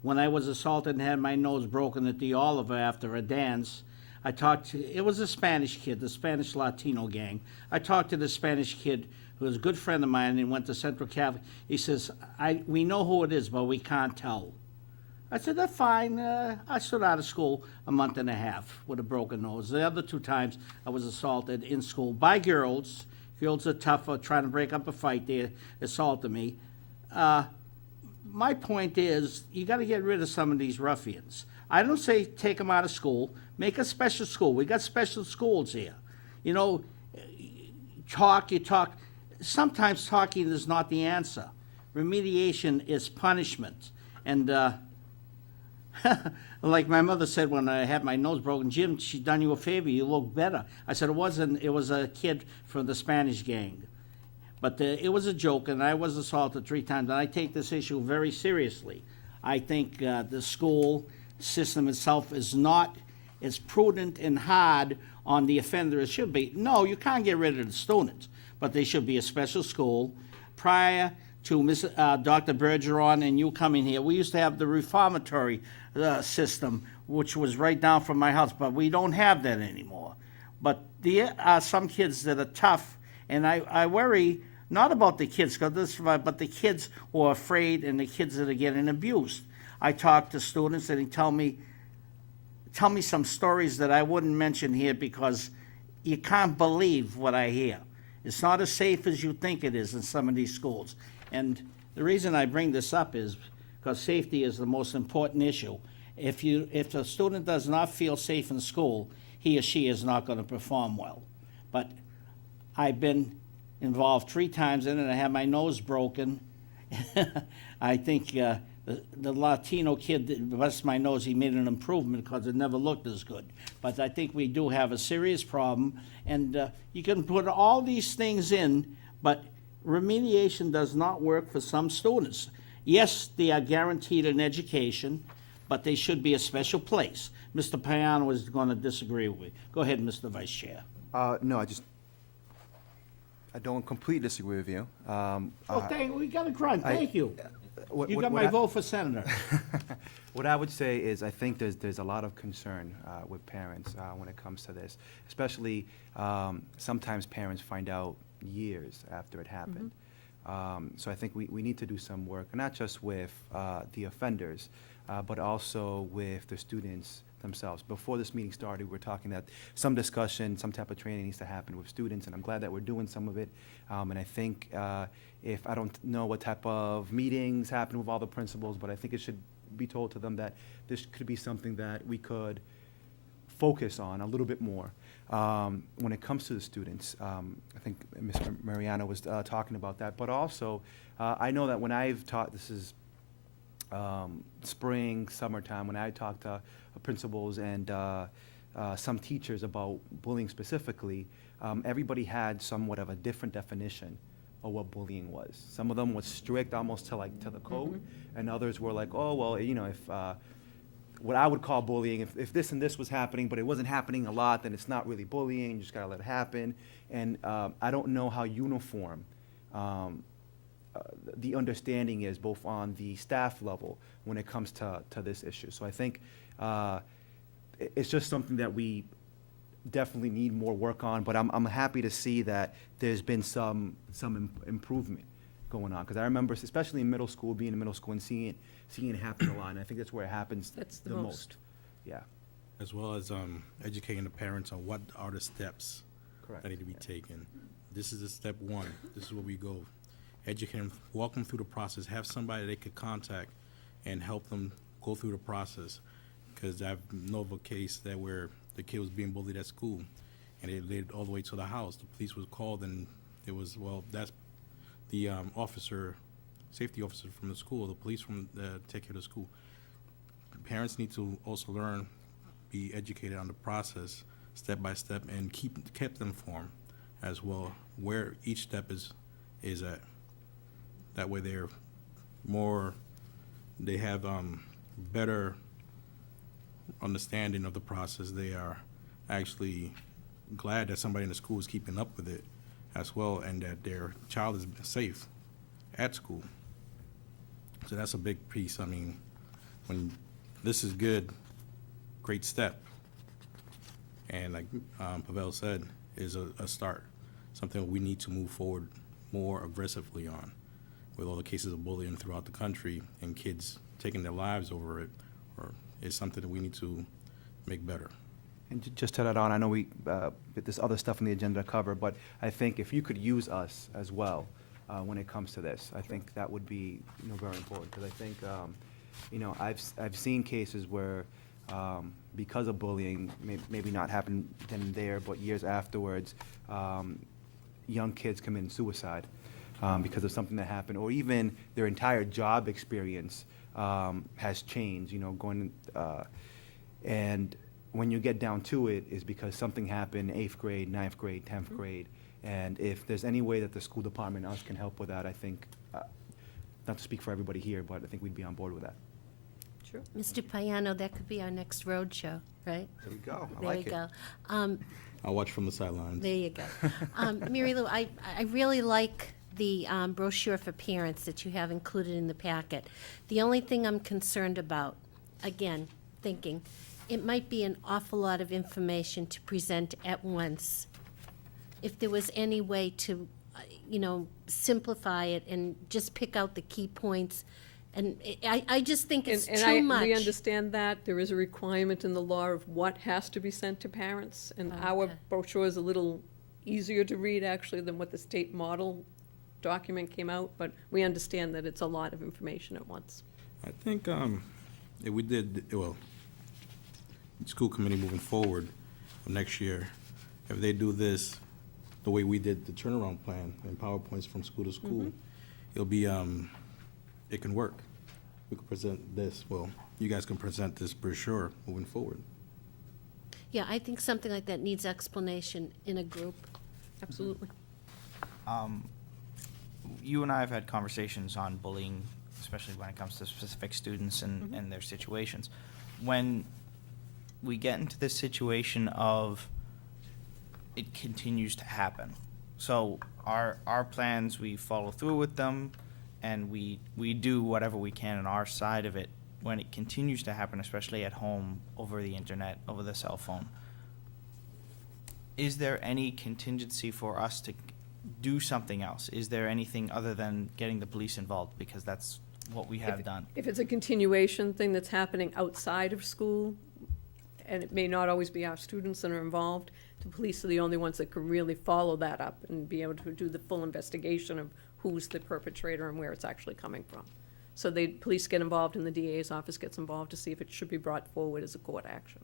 When I was assaulted and had my nose broken at the Oliver after a dance, it was a Spanish kid, the Spanish Latino gang. I talked to the Spanish kid who was a good friend of mine and went to Central Catholic. He says, we know who it is, but we can't tell. I said, that's fine. I stood out of school a month and a half with a broken nose. The other 2 times I was assaulted in school by girls. Girls are tougher, trying to break up a fight. They assaulted me. My point is, you got to get rid of some of these ruffians. I don't say take them out of school. Make a special school. We got special schools here. You know, you talk. Sometimes talking is not the answer. Remediation is punishment. And like my mother said when I had my nose broken, Jim, she done you a favor. You look better. I said, it wasn't. It was a kid from the Spanish gang. But it was a joke, and I was assaulted 3 times, and I take this issue very seriously. I think the school system itself is not as prudent and hard on the offender as it should be. No, you can't get rid of the students, but they should be a special school. Prior to Dr. Bergeron and you coming here, we used to have the reformatory system, which was right down from my house, but we don't have that anymore. But there are some kids that are tough, and I worry not about the kids, but the kids who are afraid and the kids that are getting abused. I talk to students and they tell me some stories that I wouldn't mention here because you can't believe what I hear. It's not as safe as you think it is in some of these schools. And the reason I bring this up is because safety is the most important issue. If a student does not feel safe in school, he or she is not going to perform well. But I've been involved 3 times in it. I had my nose broken. I think the Latino kid that busted my nose, he made an improvement because it never looked as good. But I think we do have a serious problem, and you can put all these things in, but remediation does not work for some students. Yes, they are guaranteed an education, but they should be a special place. Mr. Payano is going to disagree with me. Go ahead, Mr. Vice Chair. No, I don't completely disagree with you. We got a grunt. Thank you. You got what my I- vote for senator. What I would say is I think there's a lot of concern with parents when it comes to this, especially sometimes parents find out years after it happened. So I think we need to do some work, not just with the offenders, but also with the students themselves. Before this meeting started, we were talking that some discussion, some type of training needs to happen with students, and I'm glad that we're doing some of it. And I think if I don't know what type of meetings happen with all the principals, but I think it should be told to them that this could be something that we could focus on a little bit more. When it comes to the students, I think Mr. Mariano was talking about that, but also I know that when I've taught, this is spring, summertime, when I talk to principals and some teachers about bullying specifically, everybody had somewhat of a different definition of what bullying was. Some of them was strict, almost to the code, and others were like, oh, well, you know, if what I would call bullying, if this and this was happening, but it wasn't happening a lot, then it's not really bullying, you just gotta let it happen. And I don't know how uniform the understanding is both on the staff level when it comes to this issue. So I think it's just something that we definitely need more work on, but I'm happy to see that there's been some improvement going on. Because I remember, especially in middle school, being in middle school and seeing it happen a lot, and I think that's where it happens That's the the most. most. Yeah, As well as educating the parents on what are the steps correct. that need to be taken. This is the step one. This is where we go. Educate them, walk them through the process, have somebody they could contact and help them go through the process. Because I know of a case that where the kid was being bullied at school, and they led all the way to the house. The police was called, and it was, well, that's the safety officer from the school, the police from take care of the school. Parents need to also learn, be educated on the process, step by step, and kept them informed as well, where each step is at. That way they have better understanding of the process. They are actually glad that somebody in the school is keeping up with it as well, and that their child is safe at school. So that's a big piece. I mean, when this is good, great step. And like Pavel said, is a start, something we need to move forward more aggressively on, with all the cases of bullying throughout the country and kids taking their lives over it, or is something that we need to make better. And just to add on, I know there's other stuff on the agenda to cover, but I think if you could use us as well when it comes to this, I think that would be very important. Because I think I've seen cases where because of bullying, maybe not happened then and there, but years afterwards, young kids commit suicide because of something that happened, or even their entire job experience has changed. And when you get down to it, is because something happened in 8th grade, 9th grade, 10th grade. And if there's any way that the school department and us can help with that, I think, not to speak for everybody here, but I think we'd be on board with that. Sure. Mr. Payano, that could be our next road show, right? There we go. I There like you it. go. I'll watch from the sidelines. There you go. Mary Lou, I really like the brochure for parents that you have included in the packet. The only thing I'm concerned about, again, thinking, it might be an awful lot of information to present at once. If there was any way to, simplify it and just pick out the key points. And I just think it's too much. We understand that. There is a requirement in the law of what has to be sent to parents, and our Okay. brochure is a little easier to read, actually, than what the state model document came out, but we understand that it's a lot of information at once. I think if we did, school committee moving forward next year, if they do this the way we did the turnaround plan and PowerPoints from school to school, it'll be, it can work. We could present this, you guys can present this brochure moving forward. Yeah, I think something like that needs explanation in a group. Absolutely. You and I have had conversations on bullying, especially when it comes to specific students and their situations. When we get into this situation of it continues to happen, so our plans, we follow through with them, and we do whatever we can on our side of it. When it continues to happen, especially at home, over the internet, over the cell phone, is there any contingency for us to do something else? Is there anything other than getting the police involved? Because that's what we have done. If it's a continuation thing that's happening outside of school, and it may not always be our students that are involved, the police are the only ones that can really follow that up and be able to do the full investigation of who's the perpetrator and where it's actually coming from. So the police get involved and the DA's office gets involved to see if it should be brought forward as a court action.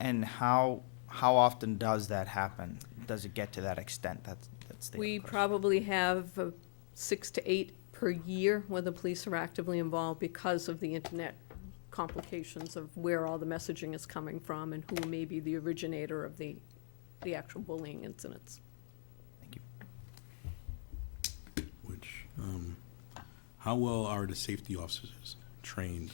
And how often does that happen? Does it get to that extent? That's the We other question. probably have 6 to 8 per year where the police are actively involved because of the internet complications of where all the messaging is coming from and who may be the originator of the actual bullying incidents. Thank you. How well are the safety officers trained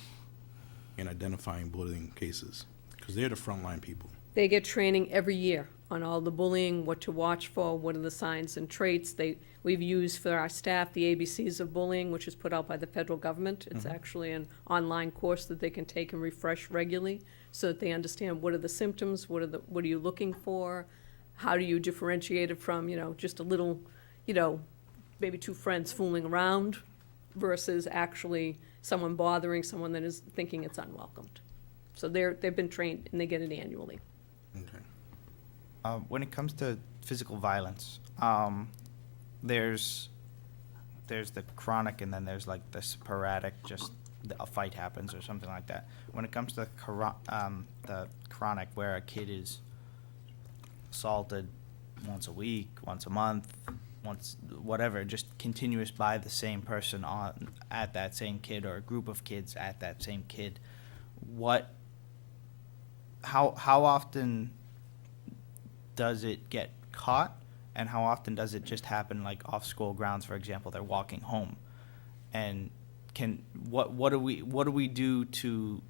in identifying bullying cases? Because they're the frontline people. They get training every year on all the bullying, what to watch for, what are the signs and traits. We've used for our staff the ABCs of bullying, which is put out by the federal government. It's actually an online course that they can take and refresh regularly so that they understand what are the symptoms, what are you looking for, how do you differentiate it from, just a little, maybe two friends fooling around versus actually someone bothering someone that is thinking it's unwelcomed. So they've been trained and they get it annually. Okay. When it comes to physical violence, there's the chronic and then there's like the sporadic, just a fight happens or something like that. When it comes to the chronic, where a kid is assaulted once a week, once a month, once whatever, just continuous by the same person at that same kid or a group of kids at that same kid, how often does it get caught, and how often does it just happen like off school grounds? For example, they're walking home, and what do we do to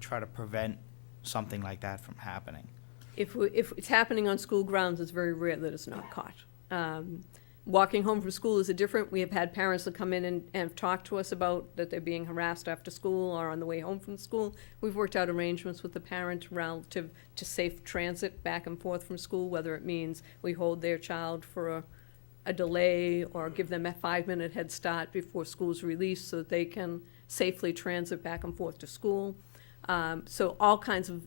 try to prevent something like that from happening? If it's happening on school grounds, it's very rare that it's not caught. Walking home from school is different. We have had parents that come in and have talked to us about that they're being harassed after school or on the way home from school. We've worked out arrangements with the parent relative to safe transit back and forth from school, whether it means we hold their child for a delay or give them a 5-minute head start before school's released so that they can safely transit back and forth to school. So all kinds of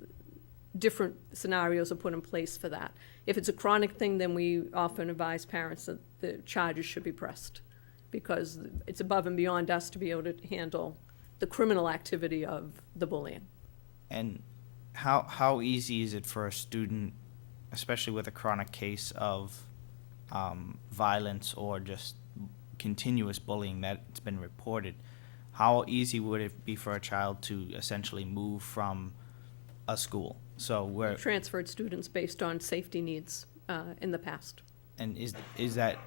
different scenarios are put in place for that. If it's a chronic thing, then we often advise parents that the charges should be pressed because it's above and beyond us to be able to handle the criminal activity of the bullying. And how easy is it for a student, especially with a chronic case of violence or just continuous bullying that's been reported, how easy would it be for a child to essentially move from a school? So where Transferred students based on safety needs in the past. and is that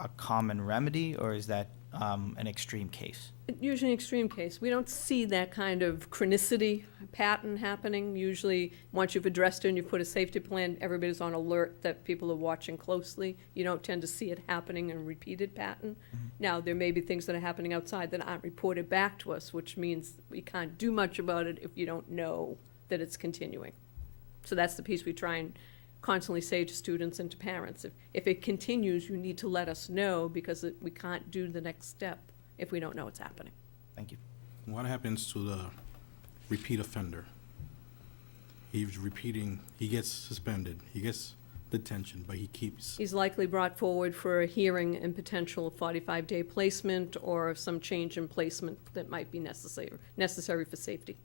a common remedy, or is that an extreme case? Usually an extreme case. We don't see that kind of chronicity pattern happening. Usually, once you've addressed it and you've put a safety plan, everybody's on alert that people are watching closely. You don't tend to see it happening in a repeated pattern. Now, there may be things that are happening outside that aren't reported back to us, which means we can't do much about it if you don't know that it's continuing. So that's the piece we try and constantly say to students and to parents. If it continues, you need to let us know because we can't do the next step if we don't know what's happening. Thank you. What happens to the repeat offender? He's repeating, he gets suspended, he gets detention, but he keeps. He's likely brought forward for a hearing and potential 45-day placement or some change in placement that might be necessary for safety.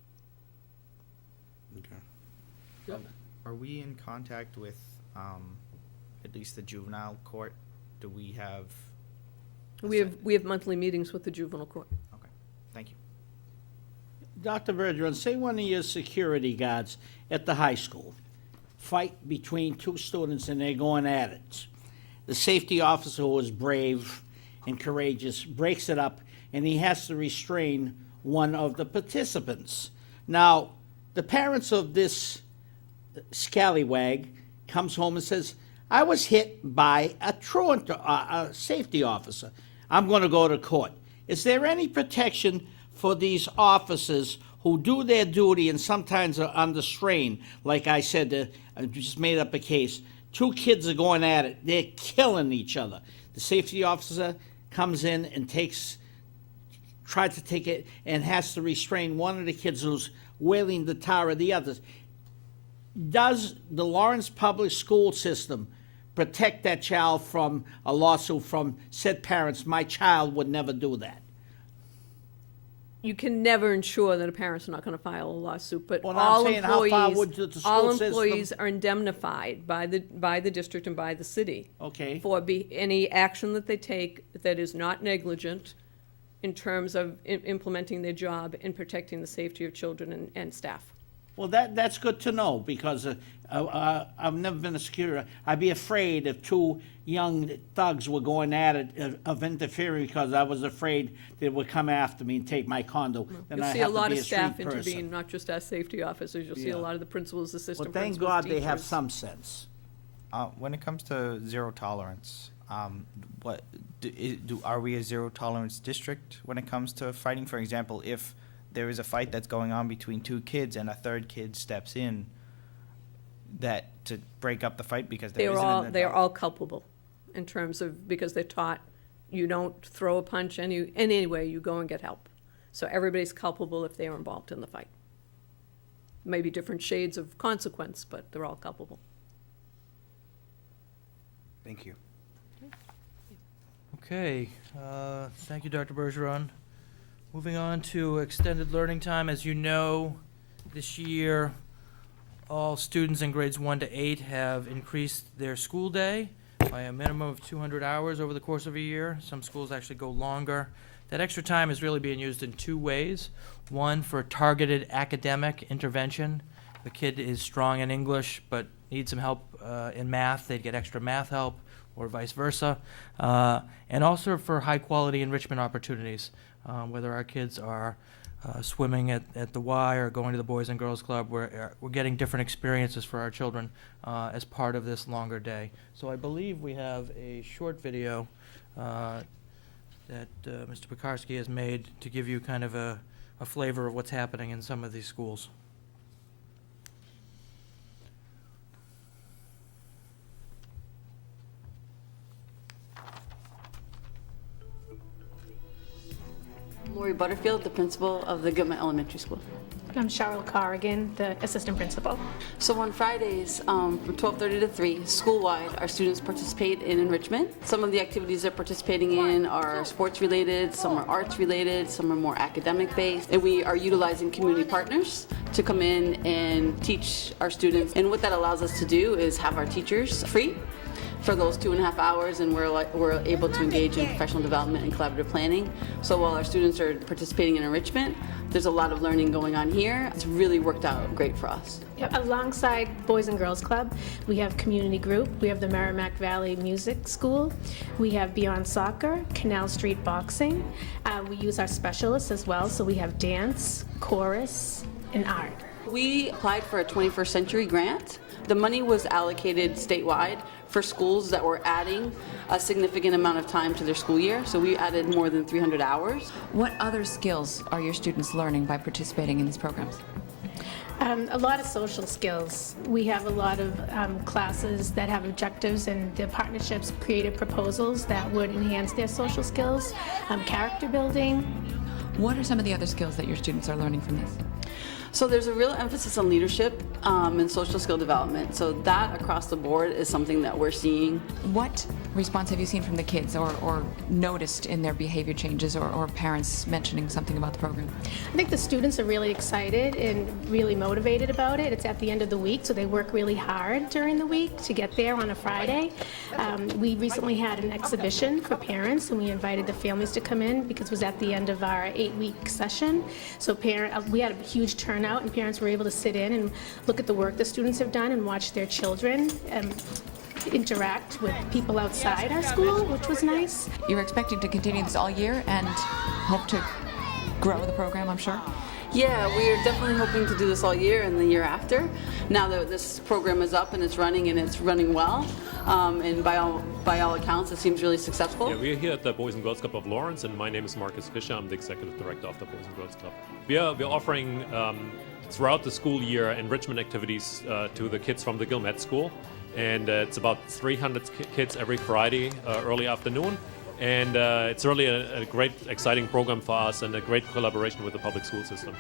Okay. Are we in contact with at least the juvenile court? Do we have? We have monthly meetings with the juvenile court. Okay, thank you. Dr. Bergeron, say one of your security guards at the high school fight between two students and they're going at it. The safety officer, who is brave and courageous, breaks it up and he has to restrain one of the participants. Now, the parents of this scallywag comes home and says, I was hit by a truant, a safety officer. I'm going to go to court. Is there any protection for these officers who do their duty and sometimes are under strain? Like I said, I just made up a case. Two kids are going at it. They're killing each other. The safety officer comes in and tries to take it and has to restrain one of the kids who's wailing the tar of the others. Does the Lawrence Public School System protect that child from a lawsuit from said parents? My child would never do that. You can never ensure that a parent's not going to file a lawsuit, but Well, I'm all saying, how far would employees, the school all system- employees are indemnified by the district and by the city Okay. for any action that they take that is not negligent in terms of implementing their job and protecting the safety of children and staff. Well, that's good to know, because I've never been a security. I'd be afraid if two young thugs were going at it of interfering, because I was afraid they would come after me and take my condo. Then You'll I see a have to lot be of a street staff person. intervene, not just our safety officers. You'll see Yeah. a lot of the principals, Well, assistant thank principals, God they have teachers. some sense. When it comes to zero tolerance, are we a zero tolerance district when it comes to fighting? For example, if there is a fight that's going on between two kids and a third kid steps in, that to break up the fight because there isn't an They're adult? all culpable in terms of, because they're taught you don't throw a punch anyway, you go and get help. So everybody's culpable if they are involved in the fight. Maybe different shades of consequence, but they're all culpable. Thank you. Okay, thank you, Dr. Bergeron. Moving on to extended learning time. As you know, this year, all students in grades 1 to 8 have increased their school day by a minimum of 200 hours over the course of a year. Some schools actually go longer. That extra time is really being used in two ways. One, for targeted academic intervention. The kid is strong in English but needs some help in math, they'd get extra math help, or vice versa. And also for high-quality enrichment opportunities, whether our kids are swimming at the Y or going to the Boys and Girls Club, we're getting different experiences for our children as part of this longer day. So I believe we have a short video that Mr. Pekarsky has made to give you kind of a flavor of what's happening in some of these schools. Lori Butterfield, the principal of the Gilman Elementary School. I'm Cheryl Corrigan, the assistant principal. So on Fridays, from 12:30 to 3, school-wide, our students participate in enrichment. Some of the activities they're participating in are sports-related, some are arts-related, some are more academic-based, and we are utilizing community partners to come in and teach our students. And what that allows us to do is have our teachers free for those 2.5 hours, and we're able to engage in professional development and collaborative planning. So while our students are participating in enrichment, there's a lot of learning going on here. It's really worked out great for us. Alongside Boys and Girls Club, we have community group, we have the Merrimack Valley Music School, we have Beyond Soccer, Canal Street Boxing. We use our specialists as well, so we have dance, chorus, and art. We applied for a 21st Century grant. The money was allocated statewide for schools that were adding a significant amount of time to their school year, so we added more than 300 hours. What other skills are your students learning by participating in these programs? A lot of social skills. We have a lot of classes that have objectives, and the partnerships created proposals that would enhance their social skills, character building. What are some of the other skills that your students are learning from this? So there's a real emphasis on leadership and social skill development. So that across the board is something that we're seeing. What response have you seen from the kids or noticed in their behavior changes or parents mentioning something about the program? I think the students are really excited and really motivated about it. It's at the end of the week, so they work really hard during the week to get there on a Friday. We recently had an exhibition for parents, and we invited the families to come in because it was at the end of our 8-week session. So we had a huge turnout, and parents were able to sit in and look at the work the students have done and watch their children interact with people outside our school, which was nice. You're expecting to continue this all year and hope to grow the program, I'm sure? Yeah, we're definitely hoping to do this all year and the year after. Now that this program is up and it's running well, and by all accounts, it seems really successful. Yeah, we're here at the Boys and Girls Club of Lawrence, and my name is Marcus Fischer. I'm the executive director of the Boys and Girls Club. We're offering throughout the school year enrichment activities to the kids from the Gilmet School, and it's about 300 kids every Friday early afternoon. And it's really a great, exciting program for us and a great collaboration with the public school system.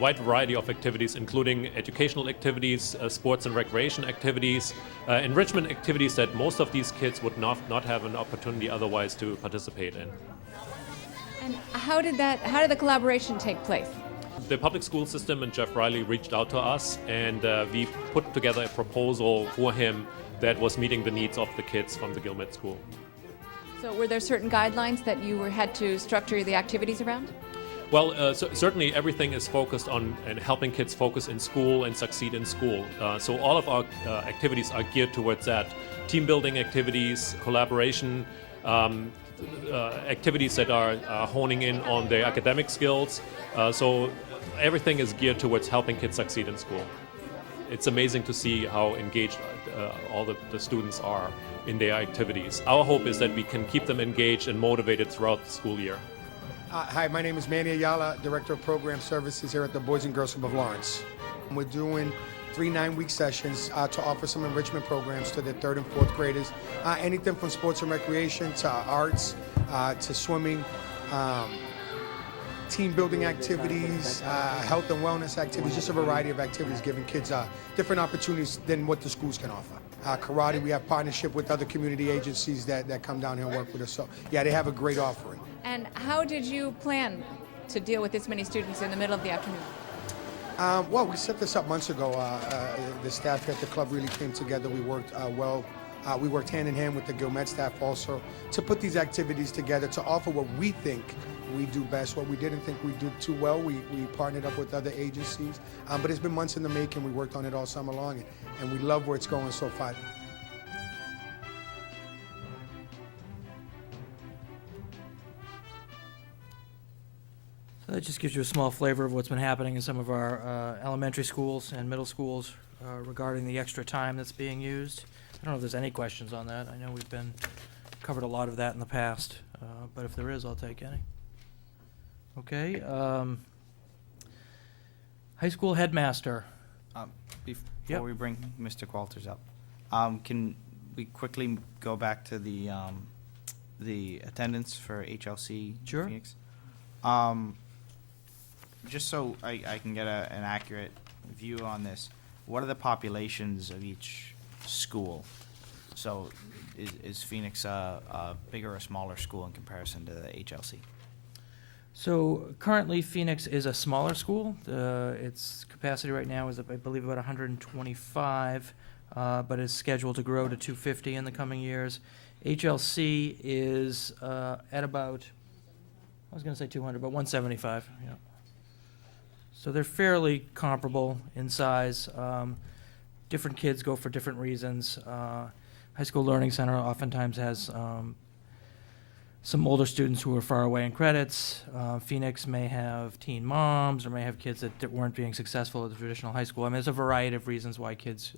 Wide variety of activities, including educational activities, sports and recreation activities, enrichment activities that most of these kids would not have an opportunity otherwise to participate in. And how did the collaboration take place? The public school system and Jeff Riley reached out to us, and we put together a proposal for him that was meeting the needs of the kids from the Gilmet School. So were there certain guidelines that you had to structure the activities around? Well, certainly everything is focused on and helping kids focus in school and succeed in school. So all of our activities are geared towards that. Team building activities, collaboration, activities that are honing in on their academic skills. So everything is geared towards helping kids succeed in school. it's amazing to see how engaged all the students are in their activities. Our hope is that we can keep them engaged and motivated throughout the school year. Hi, my name is Manny Ayala, Director of Program Services here at the Boys and Girls Club of Lawrence. We're doing 3 9-week sessions to offer some enrichment programs to the 3rd and 4th graders. Anything from sports and recreation to arts to swimming, team building activities, health and wellness activities, just a variety of activities giving kids different opportunities than what the schools can offer. Karate, we have partnership with other community agencies that come down here and work with us. So yeah, they have a great offering. And how did you plan to deal with this many students in the middle of the afternoon? Well, we set this up months ago. The staff at the club really came together. We worked well. We worked hand in hand with the Gilmet staff also to put these activities together to offer what we think we do best. What we didn't think we did too well, we partnered up with other agencies. But it's been months in the making. We worked on it all summer long, and we love where it's going so far. So that just gives you a small flavor of what's been happening in some of our elementary schools and middle schools regarding the extra time that's being used. I don't know if there's any questions on that. I know we've covered a lot of that in the past, but if there is, I'll take any. Okay. High school headmaster. Before we bring Mr. Qualters up, can we quickly go back to the attendance for HLC Sure. Phoenix? Just so I can get an accurate view on this, what are the populations of each school? So is Phoenix a bigger or smaller school in comparison to the HLC? So currently, Phoenix is a smaller school. Its capacity right now is, I believe, about 125, but is scheduled to grow to 250 in the coming years. HLC is at about, I was going to say 200, but 175, yeah. So they're fairly comparable in size. Different kids go for different reasons. High School Learning Center oftentimes has some older students who are far away in credits. Phoenix may have teen moms or may have kids that weren't being successful at the traditional high school. I mean, there's a variety of reasons why kids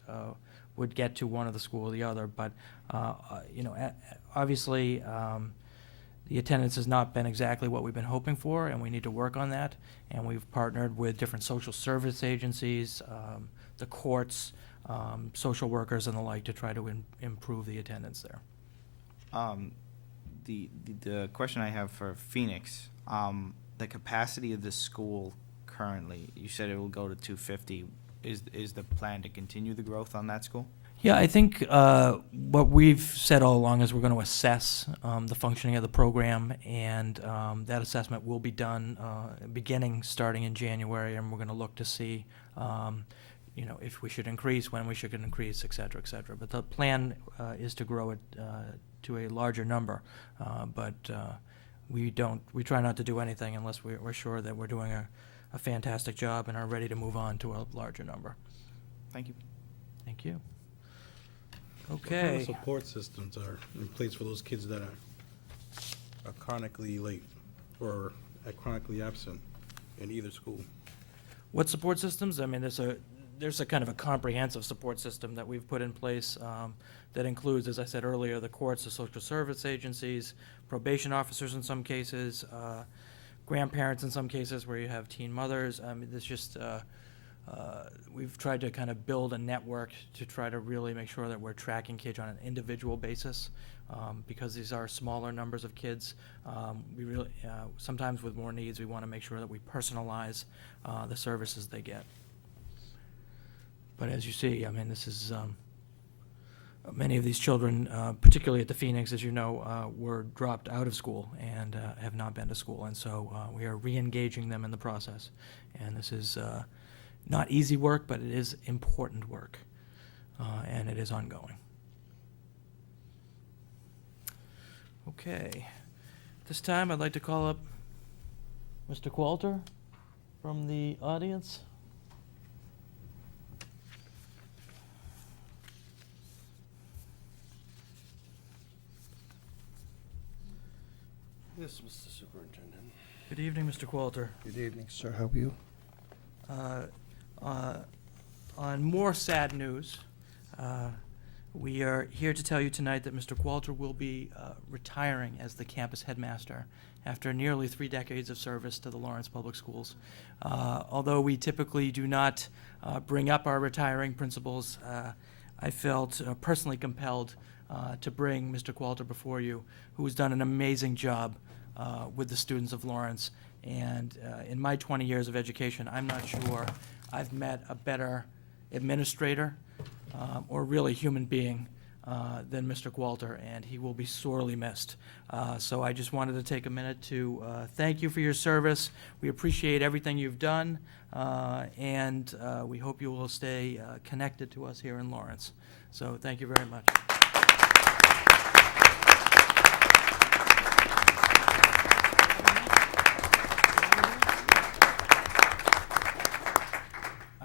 would get to one of the school or the other, but obviously the attendance has not been exactly what we've been hoping for, and we need to work on that. And we've partnered with different social service agencies, the courts, social workers and the like to try to improve the attendance there. The question I have for Phoenix, the capacity of the school currently, you said it will go to 250. Is the plan to continue the growth on that school? Yeah, I think what we've said all along is we're going to assess the functioning of the program, and that assessment will be done starting in January, and we're going to look to see if we should increase, when we should increase, et cetera, et cetera. But the plan is to grow it to a larger number, but we try not to do anything unless we're sure that we're doing a fantastic job and are ready to move on to a larger number. Thank you. Thank you. What kind Okay. of support systems are in place for those kids that are chronically late or are chronically absent in either school? What support systems? I mean, there's a kind of a comprehensive support system that we've put in place that includes, as I said earlier, the courts, the social service agencies, probation officers in some cases, grandparents in some cases where you have teen mothers. I mean, it's just, we've tried to kind of build a network to try to really make sure that we're tracking kids on an individual basis because these are smaller numbers of kids. We really, sometimes with more needs, we want to make sure that we personalize the services they get. But as you see, I mean, this is, many of these children, particularly at the Phoenix, as you know, were dropped out of school and have not been to school. And so we are re-engaging them in the process. And this is not easy work, but it is important work. And it is ongoing. Okay. This time I'd like to call up Mr. Qualter from the audience. Yes, Mr. Superintendent. Good evening, Mr. Qualter. Good evening, sir. How are you? On more sad news, we are here to tell you tonight that Mr. Qualter will be retiring as the campus headmaster after nearly 3 decades of service to the Lawrence Public Schools. Although we typically do not bring up our retiring principals, I felt personally compelled to bring Mr. Qualter before you, who has done an amazing job with the students of Lawrence. And in my 20 years of education, I'm not sure I've met a better administrator or really human being than Mr. Qualter, and he will be sorely missed. So I just wanted to take a minute to thank you for your service. We appreciate everything you've done, and we hope you will stay connected to us here in Lawrence. So thank you very much.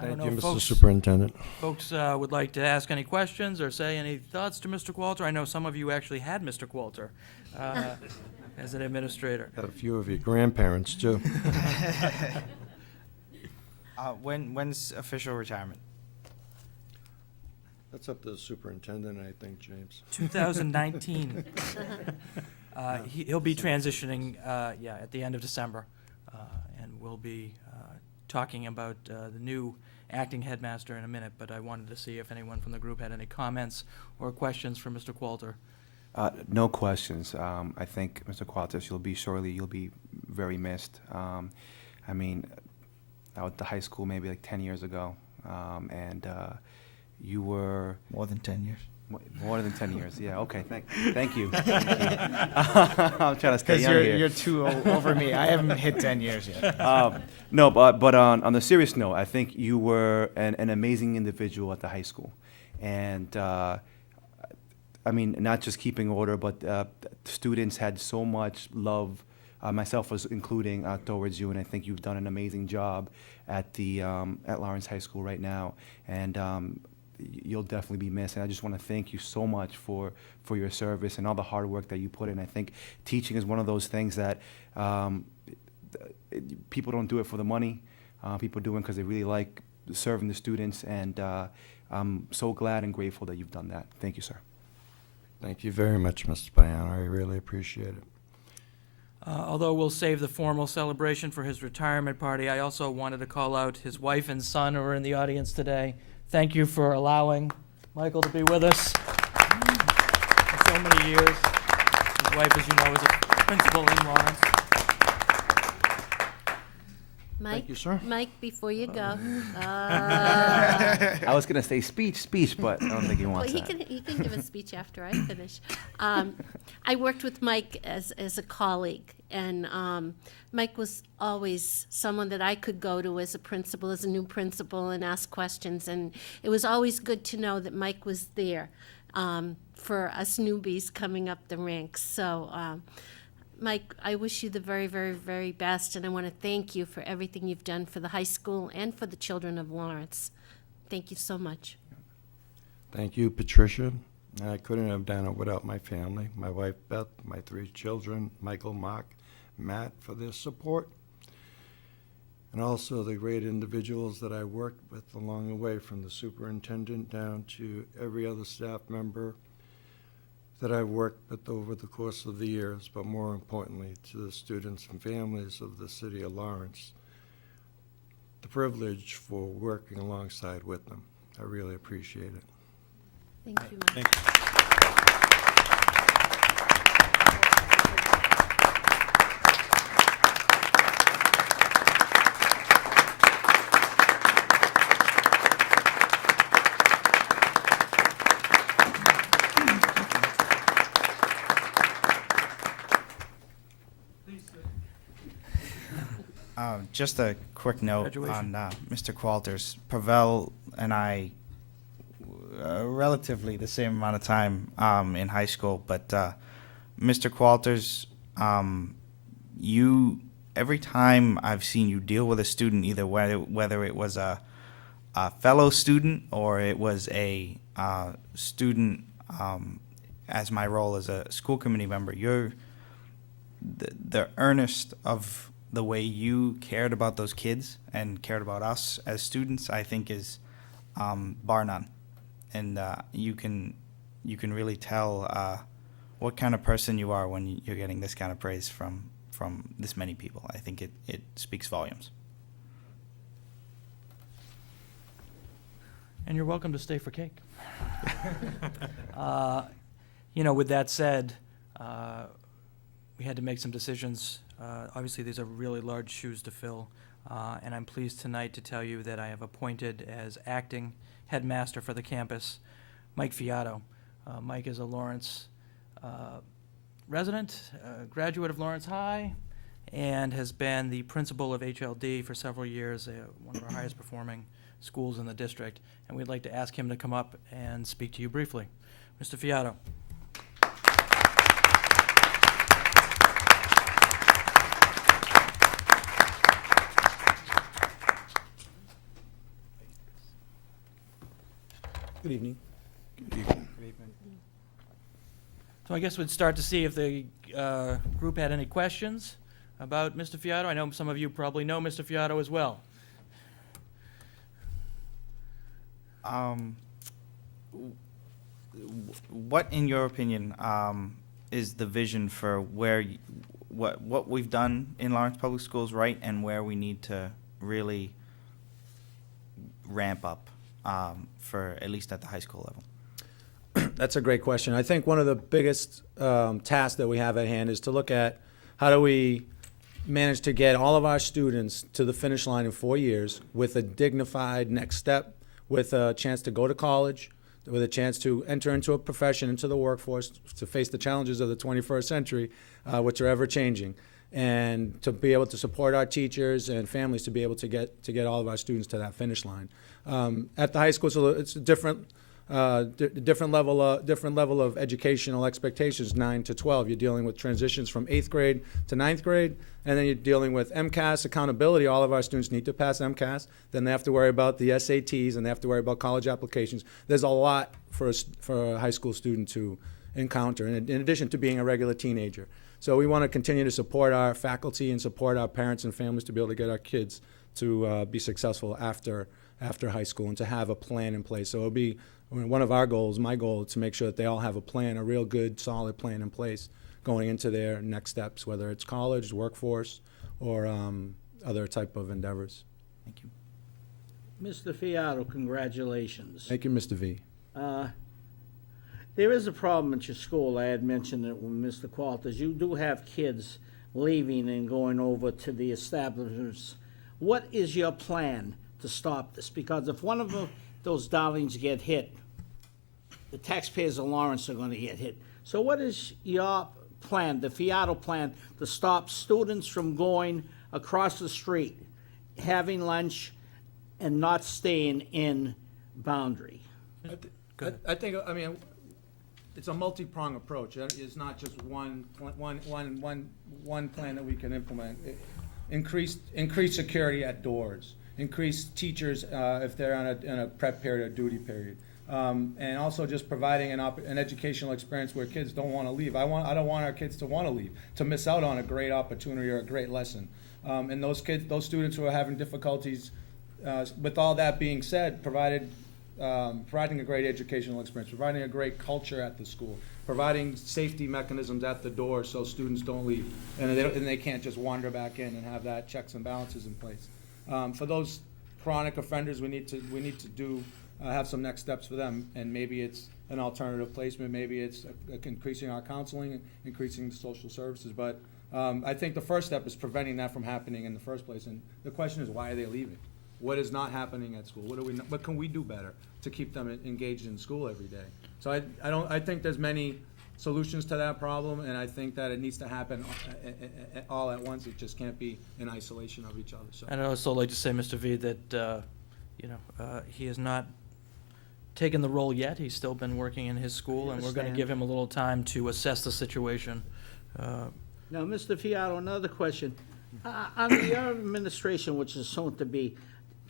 I don't Thank you, know if Mr. folks- Superintendent. Folks would like to ask any questions or say any thoughts to Mr. Qualter. I know some of you actually had Mr. Qualter as an administrator. Got a few of your grandparents, too. When's official retirement? That's up to the superintendent, I think, James. 2019. He'll be transitioning, at the end of December, and we'll be talking about the new acting headmaster in a minute, but I wanted to see if anyone from the group had any comments or questions for Mr. Qualter. No questions. I think, Mr. Qualtis, you'll be very missed. I mean, I was at the high school maybe like 10 years ago, and you were... More than 10 years. More than 10 years, yeah, okay, thank you. I'm trying to stay young here. You're too over me. I haven't hit 10 years yet. No, but on the serious note, I think you were an amazing individual at the high school. And, I mean, not just keeping order, but students had so much love, myself was including, towards you, and I think you've done an amazing job at Lawrence High School right now. And you'll definitely be missed. And I just want to thank you so much for your service and all the hard work that you put in. I think teaching is one of those things that people don't do it for the money. People do it because they really like serving the students. And I'm so glad and grateful that you've done that. Thank you, sir. Thank you very much, Mr. Payano. I really appreciate it. Although we'll save the formal celebration for his retirement party, I also wanted to call out his wife and son who are in the audience today. Thank you for allowing Michael to be with us for so many years. His wife, as you know, is a principal in Lawrence. Mike, Thank you, sir. Mike, before you go. I was going to say speech, but I don't think he Well, wants he that. can give a speech after I finish. I worked with Mike as a colleague, and Mike was always someone that I could go to as a principal, as a new principal, and ask questions. And it was always good to know that Mike was there for us newbies coming up the ranks. So, Mike, I wish you the very, very, very best, and I want to thank you for everything you've done for the high school and for the children of Lawrence. Thank you so much. Thank you, Patricia. I couldn't have done it without my family, my wife Beth, my 3 children, Michael, Mark, Matt, for their support, and also the great individuals that I worked with along the way, from the superintendent down to every other staff member that I've worked with over the course of the years, but more importantly, to the students and families of the city of Lawrence. The privilege for working alongside with them. I really appreciate it. Thank you, Mike. Thank you. Just a quick note Graduation. on Mr. Qualters. Pavel and I, relatively the same amount of time in high school, but Mr. Qualters, you, every time I've seen you deal with a student, either whether it was a fellow student or it was a student as my role as a school committee member, you're the earnest of the way you cared about those kids and cared about us as students, I think is bar none. And you can really tell what kind of person you are when you're getting this kind of praise from this many people. I think it speaks volumes. And you're welcome to stay for cake. With that said, we had to make some decisions. Obviously, these are really large shoes to fill, and I'm pleased tonight to tell you that I have appointed as acting headmaster for the campus Mike Fiato. Mike is a Lawrence resident, graduate of Lawrence High, and has been the principal of HLD for several years, one of our highest performing schools in the district, and we'd like to ask him to come up and speak to you briefly. Mr. Fiato. Good evening. So I guess we'd start to see if the group had any questions about Mr. Fiato. I know some of you probably know Mr. Fiato as well. What, in your opinion, is the vision for where what we've done in Lawrence Public Schools right, and where we need to really ramp up for at least at the high school level? That's a great question. I think one of the biggest tasks that we have at hand is to look at how do we manage to get all of our students to the finish line in 4 years with a dignified next step, with a chance to go to college, with a chance to enter into a profession, into the workforce, to face the challenges of the 21st century, which are ever changing, and to be able to support our teachers and families to be able to get all of our students to that finish line. At the high school, so it's a different level of educational expectations. 9 to 12, you're dealing with transitions from 8th grade to 9th grade, and then you're dealing with MCAS accountability. All of our students need to pass MCAS. Then they have to worry about the SATs, and they have to worry about college applications. There's a lot for a high school student to encounter, in addition to being a regular teenager. So we want to continue to support our faculty and support our parents and families to be able to get our kids to be successful after high school, and to have a plan in place. So it'll be one of our goals, my goal, to make sure that they all have a plan, a real good, solid plan in place going into their next steps, whether it's college, workforce, or other type of endeavors. Thank you. Mr. Fiato, congratulations. Thank you, Mr. V. There is a problem at your school. I had mentioned it with Mr. Qualters. You do have kids leaving and going over to the establishments. What is your plan to stop this? Because if one of those darlings get hit, the taxpayers of Lawrence are going to get hit. So what is your plan, the Fiato plan, to stop students from going across the street, having lunch, and not staying in Boundary? I think, it's a multi-pronged approach. It's not just one plan that we can implement. Increase security at doors. Increase teachers if they're on a prep period or duty period. And also just providing an educational experience where kids don't want to leave. I don't want our kids to want to leave, to miss out on a great opportunity or a great lesson. And those students who are having difficulties, with all that being said, providing a great educational experience, providing a great culture at the school, providing safety mechanisms at the door so students don't leave, and they can't just wander back in, and have that checks and balances in place. For those chronic offenders, we need to have some next steps for them, and maybe it's an alternative placement, maybe it's increasing our counseling, increasing the social services. But I think the first step is preventing that from happening in the first place. And the question is, why are they leaving? What is not happening at school? What can we do better to keep them engaged in school every day? So I think there's many solutions to that problem, and I think that it needs to happen all at once. It just can't be in isolation of each other. So. And I'd also like to say, Mr. V, that he has not taken the role yet. He's still been working in his school, and we're going to give him a little time to assess the situation. Now, Mr. Fiato, another question. Under your administration, which is soon to be,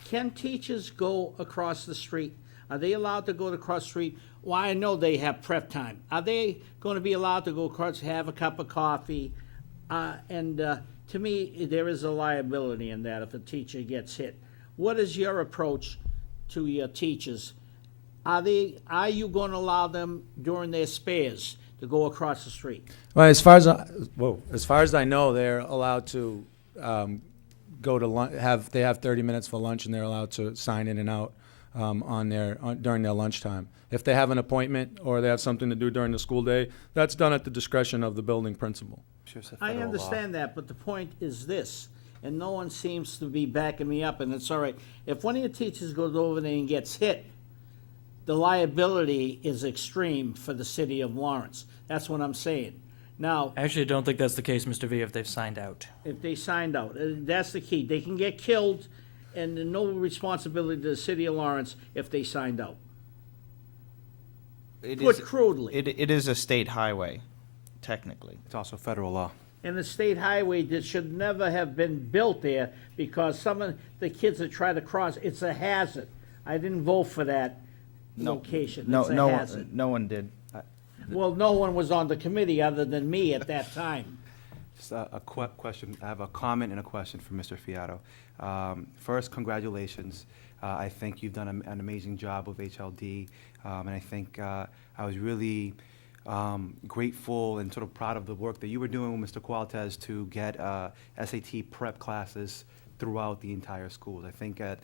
can teachers go across the street? Are they allowed to go across the street? Well, I know they have prep time. Are they going to be allowed to go across, have a cup of coffee? To me, there is a liability in that if a teacher gets hit. What is your approach to your teachers, are you going to allow them during their spares to go across the street? Well, as far as I know, they're allowed to go to lunch. They have 30 minutes for lunch, and they're allowed to sign in and out during their lunchtime. If they have an appointment or they have something to do during the school day, that's done at the discretion of the building principal. I understand that, but the point is this, and no one seems to be backing me up, and it's all right. If one of your teachers goes over there and gets hit, the liability is extreme for the city of Lawrence. That's what I'm saying. Now, Actually, I don't think that's the case, Mr. V, if they've signed out. if they signed out, that's the key. They can get killed, and no responsibility to the city of Lawrence if they signed out. Put crudely. It is a state highway, technically. It's also federal law. And the state highway that should never have been built there because some of the kids that try to cross, it's a hazard. I didn't vote for that location. It's a hazard. No one did. Well, no one was on the committee other than me at that time. Just a question. I have a comment and a question for Mr. Fiato. First, congratulations. I think you've done an amazing job with HLD, and I think I was really grateful and sort of proud of the work that you were doing with Mr. Qualtez to get SAT prep classes throughout the entire schools. I think at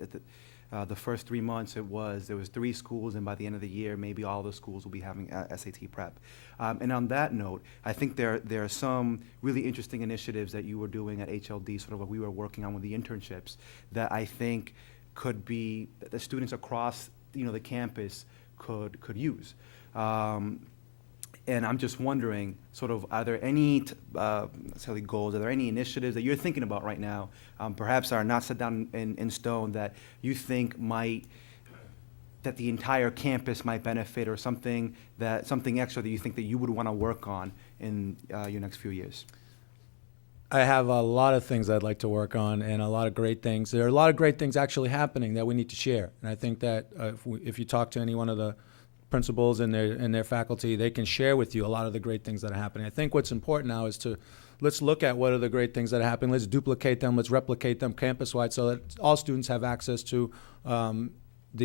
the first 3 months there was 3 schools, and by the end of the year, maybe all the schools will be having SAT prep. And on that note, I think there are some really interesting initiatives that you were doing at HLD, sort of what we were working on with the internships, that I think could be, that the students across, the campus could use. And I'm just wondering, sort of, are there any necessarily goals, are there any initiatives that you're thinking about right now, perhaps are not set down in stone, that you think that the entire campus might benefit, or something extra that you think that you would want to work on in your next few years? I have a lot of things I'd like to work on, and a lot of great things. There are a lot of great things actually happening that we need to share. And I think that if you talk to any one of the principals and their faculty, they can share with you a lot of the great things that are happening. I think what's important now is let's look at what are the great things that are happening. Let's duplicate them. Let's replicate them campus-wide so that all students have access to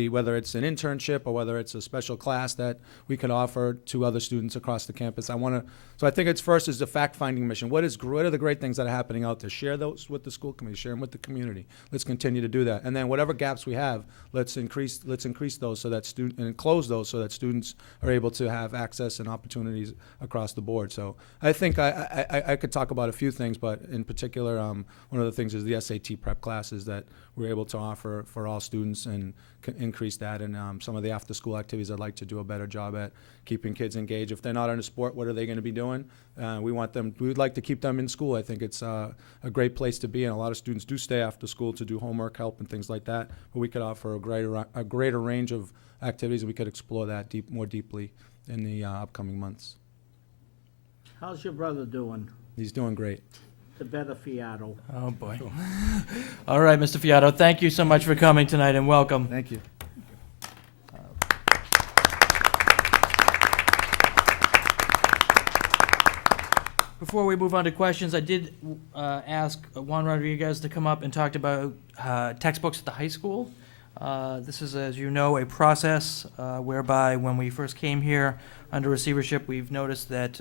whether it's an internship or whether it's a special class that we can offer to other students across the campus. So I think it's first is the fact-finding mission. What are the great things that are happening out there? Share those with the school committee. Share them with the community. Let's continue to do that. And then whatever gaps we have, let's increase those so that and close those so that students are able to have access and opportunities across the board. So I think I could talk about a few things, but in particular, one of the things is the SAT prep classes that we're able to offer for all students, and increase that. And some of the after-school activities, I'd like to do a better job at keeping kids engaged. If they're not in a sport, what are they going to be doing? We'd like to keep them in school. I think it's a great place to be, and a lot of students do stay after school to do homework help and things like that. But we could offer a greater range of activities, and we could explore that more deeply in the upcoming months. How's your brother doing? He's doing great. The better Fiato. Oh, boy. All right, Mr. Fiato, thank you so much for coming tonight, and welcome. Thank you. Before we move on to questions, I did ask Juan Rodriguez to come up and talk about textbooks at the high school. This is, as you know, a process whereby when we first came here under receivership, we've noticed that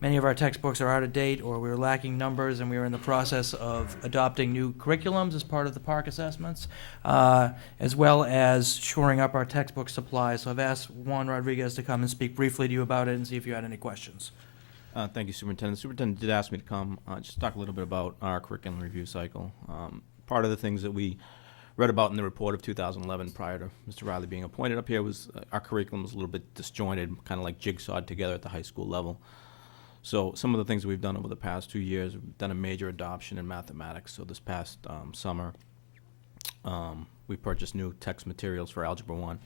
many of our textbooks are out of date, or we're lacking numbers, and we are in the process of adopting new curriculums as part of the PARC assessments, as well as shoring up our textbook supply. So I've asked Juan Rodriguez to come and speak briefly to you about it and see if you had any questions. Thank you, Superintendent. The Superintendent did ask me to come just talk a little bit about our curriculum review cycle. Part of the things that we read about in the report of 2011 prior to Mr. Riley being appointed up here was our curriculum was a little bit disjointed, kind of like jigsawed together at the high school level. So some of the things that we've done over the past 2 years, we've done a major adoption in mathematics. So this past summer, we purchased new text materials for Algebra 1,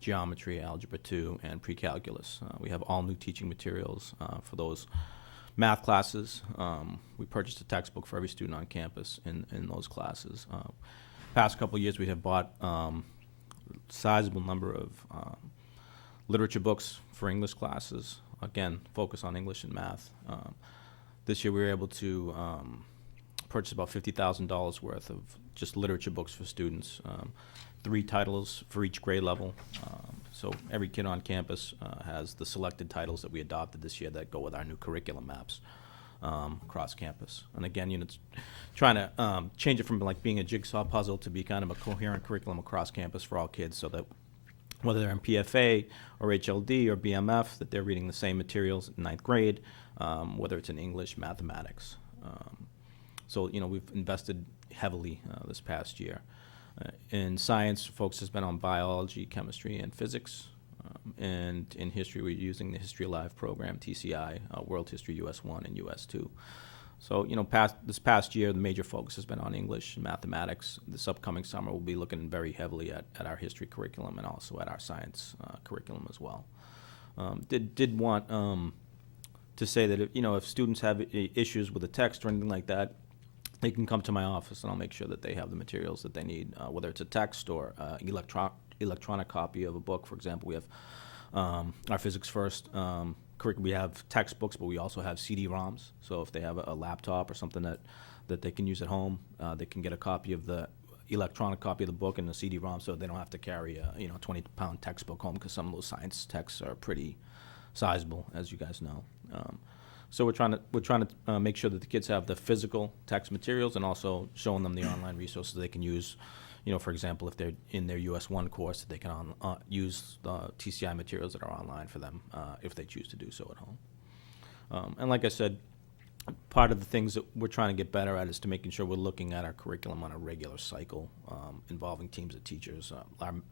Geometry, Algebra 2, and Pre-Calculus. We have all new teaching materials for those math classes. We purchased a textbook for every student on campus in those classes. Past couple of years, we have bought a sizable number of literature books for English classes. Again, focus on English and math. This year we were able to purchased about $50,000 worth of just literature books for students, 3 titles for each grade level. So every kid on campus has the selected titles that we adopted this year that go with our new curriculum maps across campus. And again, it's trying to change it from like being a jigsaw puzzle to be kind of a coherent curriculum across campus for all kids, so that whether they're in PFA or HLD or BMF, that they're reading the same materials in 9th grade, whether it's in English, mathematics. So, we've invested heavily this past year. In science, focus has been on biology, chemistry, and physics. And in history, we're using the History Alive program, TCI, World History US 1 and US 2. So, this past year, the major focus has been on English and mathematics. This upcoming summer, we'll be looking very heavily at our history curriculum and also at our science curriculum as well. Did want to say that if students have issues with the text or anything like that, they can come to my office and I'll make sure that they have the materials that they need, whether it's a text or electronic copy of a book. For example, we have our Physics First curriculum. We have textbooks, but we also have CD-ROMs. So if they have a laptop or something that they can use at home, they can get a copy of the electronic copy of the book and the CD-ROM, so they don't have to carry a 20-pound textbook home, because some of those science texts are pretty sizable, as you guys know. So we're trying to make sure that the kids have the physical text materials, and also showing them the online resources they can use. For example, if they're in their US 1 course, they can use the TCI materials that are online for them if they choose to do so at home. And like I said, part of the things that we're trying to get better at is to making sure we're looking at our curriculum on a regular cycle, involving teams of teachers.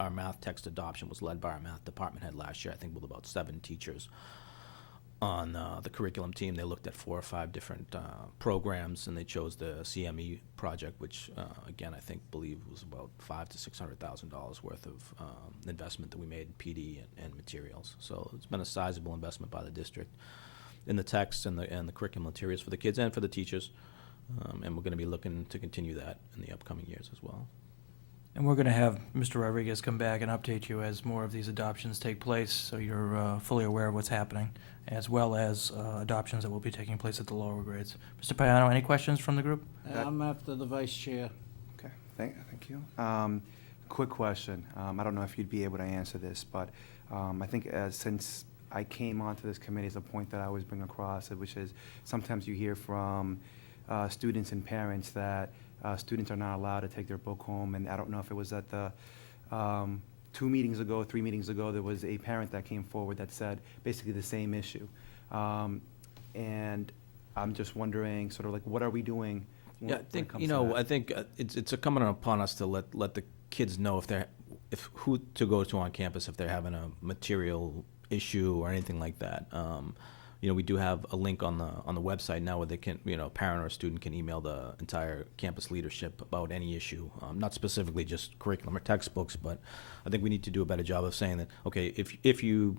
Our math text adoption was led by our math department head last year, I think with about 7 teachers on the curriculum team. They looked at 4 or 5 different programs, and they chose the CME project, which again believe was about $500,000 to $600,000 worth of investment that we made in PD and materials. So it's been a sizable investment by the district in the text and the curriculum materials for the kids and for the teachers, and we're going to be looking to continue that in the upcoming years as well. And we're going to have Mr. Rodriguez come back and update you as more of these adoptions take place, so you're fully aware of what's happening, as well as adoptions that will be taking place at the lower grades. Mr. Payano, any questions from the group? I'm after the vice chair. Okay, thank you. Quick question. I don't know if you'd be able to answer this, but I think since I came onto this committee, is a point that I always bring across, which is sometimes you hear from students and parents that students are not allowed to take their book home, and I don't know if it was at the 3 meetings ago, there was a parent that came forward that said basically the same issue. And I'm just wondering, sort of like, what are we doing? Yeah, I think, I think it's incumbent upon us to let the kids know if who to go to on campus if they're having a material issue or anything like that. We do have a link on the website now where they can, a parent or a student can email the entire campus leadership about any issue, not specifically just curriculum or textbooks, but I think we need to do a better job of saying that, okay, if you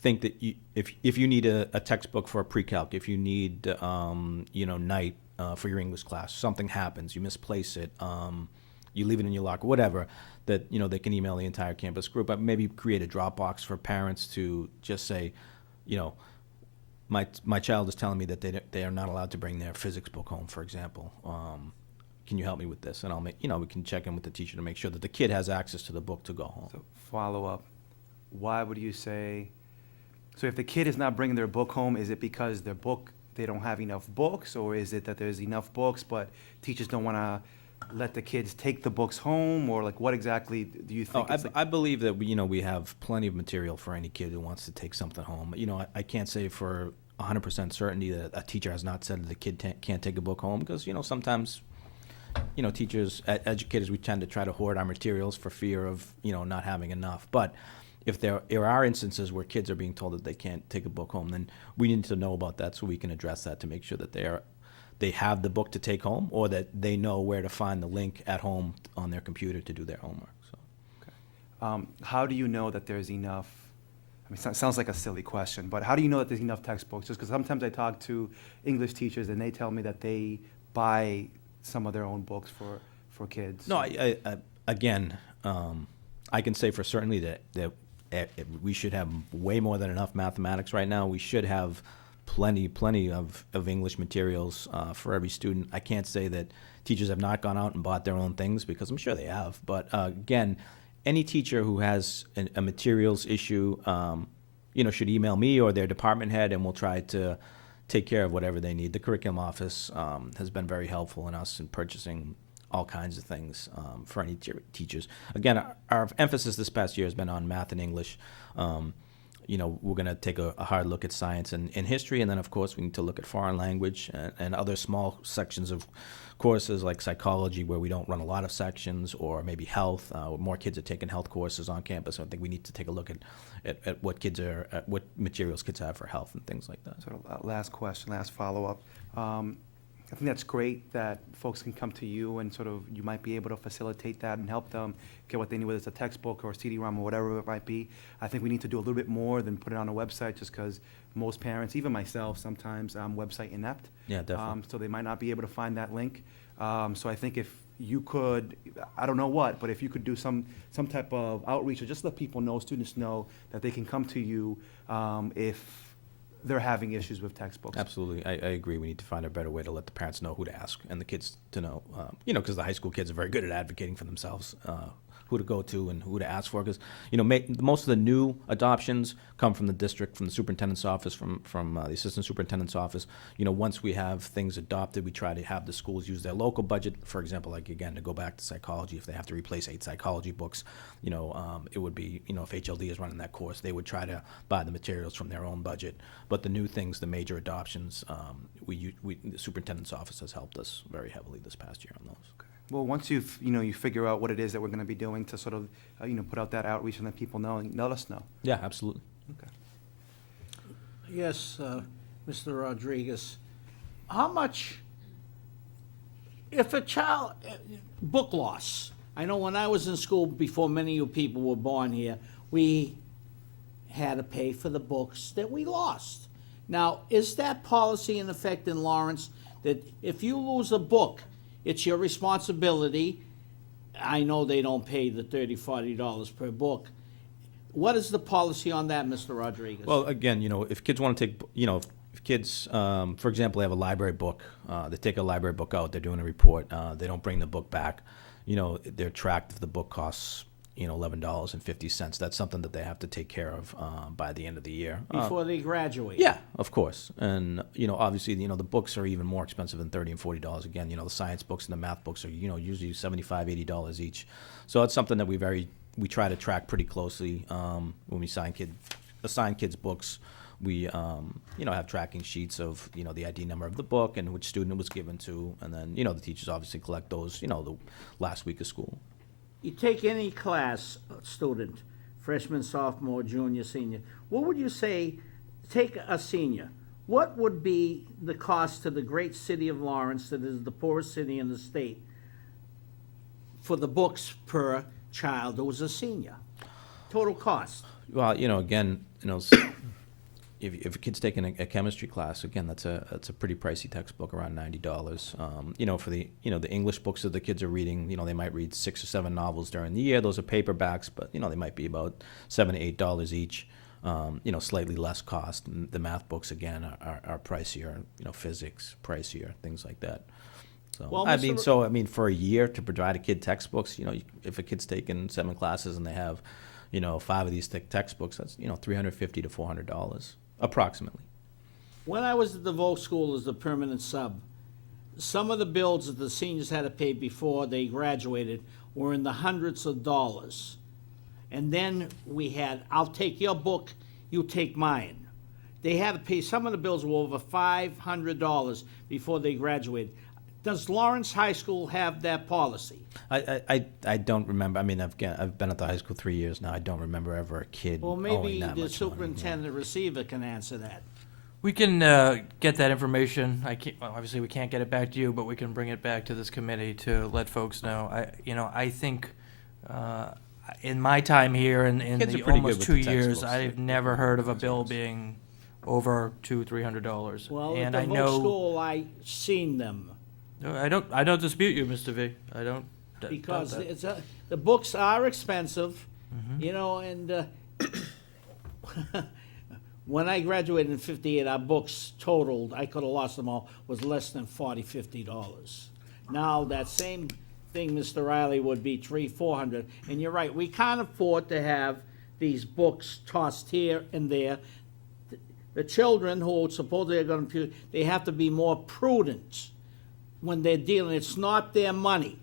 think that if you need a textbook for a pre-calc, if you need night for your English class, something happens, you misplace it, you leave it in your locker, whatever, that they can email the entire campus group. But maybe create a Dropbox for parents to just say, my child is telling me that they are not allowed to bring their physics book home, for example. Can you help me with this? And I'll make we can check in with the teacher to make sure that the kid has access to the book to go home. So follow up. Why would you say? So if the kid is not bringing their book home, is it because they don't have enough books, or is it that there's enough books but teachers don't want to let the kids take the books home, or like what exactly do you think? I believe that we have plenty of material for any kid who wants to take something home. I can't say for 100% certainty that a teacher has not said that the kid can't take a book home, because sometimes teachers, educators, we tend to try to hoard our materials for fear of not having enough. But if there are instances where kids are being told that they can't take a book home, then we need to know about that so we can address that to make sure that they have the book to take home, or that they know where to find the link at home on their computer to do their homework. So, okay. How do you know that there's enough? I mean, it sounds like a silly question, but how do you know that there's enough textbooks? Just because sometimes I talk to English teachers and they tell me that they buy some of their own books for kids. No, I can say for certainty that we should have way more than enough mathematics right now. We should have plenty of English materials for every student. I can't say that teachers have not gone out and bought their own things, because I'm sure they have. But again, any teacher who has a materials issue, should email me or their department head, and we'll try to take care of whatever they need. The curriculum office has been very helpful in us in purchasing all kinds of things for any teachers. Again, our emphasis this past year has been on math and English. We're going to take a hard look at science and history, and then, of course, we need to look at foreign language and other small sections of courses like psychology, where we don't run a lot of sections, or maybe health. More kids are taking health courses on campus, so I think we need to take a look at what materials kids have for health and things like that. Sort of last question, last follow-up. I think that's great that folks can come to you and sort of you might be able to facilitate that and help them get what they need, whether it's a textbook or a CD-ROM or whatever it might be. I think we need to do a little bit more than put it on a website, just because most parents, even myself, sometimes website inept. Yeah, definitely. So they might not be able to find that link. So I think if you could, I don't know what, but if you could do some type of outreach, or just let people know, students know, that they can come to you if they're having issues with textbooks. Absolutely. I agree. We need to find a better way to let the parents know who to ask and the kids to know, because the high school kids are very good at advocating for themselves, who to go to and who to ask for. Because, most of the new adoptions come from the district, from the superintendent's office, from the assistant superintendent's office. Once we have things adopted, we try to have the schools use their local budget. For example, like, again, to go back to psychology, if they have to replace 8 psychology books, it would be, if HLD is running that course, they would try to buy the materials from their own budget. But the new things, the major adoptions, the superintendent's office has helped us very heavily this past year on those. Well, once you figure out what it is that we're going to be doing to sort of, put out that outreach and let people know, let us know. Yeah, absolutely. Okay. Yes, Mr. Rodriguez. How much, if a child, book loss, I know when I was in school, before many of you people were born here, we had to pay for the books that we lost. Now, is that policy in effect in Lawrence, that if you lose a book, it's your responsibility? I know they don't pay the $30, $40 per book. What is the policy on that, Mr. Rodriguez? Well, again, if kids want to take, if kids, for example, they have a library book, they take a library book out, they're doing a report, they don't bring the book back, they're tracked if the book costs, $11.50. That's something that they have to take care of by the end of the year. Before they graduate? Yeah, of course. And, obviously, the books are even more expensive than $30 and $40. Again, the science books and the math books are, usually $75, $80 each. So it's something that we try to track pretty closely when we assign kids books. We, have tracking sheets of, the ID number of the book and which student it was given to. And then, the teachers obviously collect those, the last week of school. You take any class, student, freshman, sophomore, junior, senior, what would you say, take a senior, what would be the cost to the great city of Lawrence, that is the poorest city in the state, for the books per child who was a senior? Total cost. Well, again, if a kid's taking a chemistry class, again, that's a pretty pricey textbook, around $90. For the the English books that the kids are reading, they might read 6 or 7 novels during the year. Those are paperbacks, but they might be about $7 to $8 each. Slightly less cost. And the math books, again, are pricier. Physics pricier, things like that. So Well, for a year to provide a kid textbooks, if a kid's taking 7 classes and they have 5 of these thick textbooks, that's $350 to $400 approximately. when I was at the Volk School as the permanent sub, some of the bills that the seniors had to pay before they graduated were in the hundreds of dollars. And then we had, I'll take your book, you take mine. They had to pay, some of the bills were over $500 before they graduated. Does Lawrence High School have that policy? I don't remember. I mean, I've been at the high school 3 years now. I don't remember ever a kid Well, owing maybe that the much money. superintendent receiver can answer that. We can get that information. Obviously, we can't get it back to you, but we can bring it back to this committee to let folks know. I think in my time here, in Kids are the pretty almost good 2 with the years, textbooks. I've never heard of a bill being over $200-300. Well, and at I the know Volk School, I seen them. No, I don't dispute you, Mr. V. I don't. Because doubt that. it's the books are expensive, Mhm. and When I graduated in 58, our books totaled, I could have lost them all, was less than $40, $50. Now, that same thing, Mr. Riley, would be $300, $400. And you're right, we can't afford to have these books tossed here and there. The children who supposedly are going to, they have to be more prudent when they're dealing. It's not their money.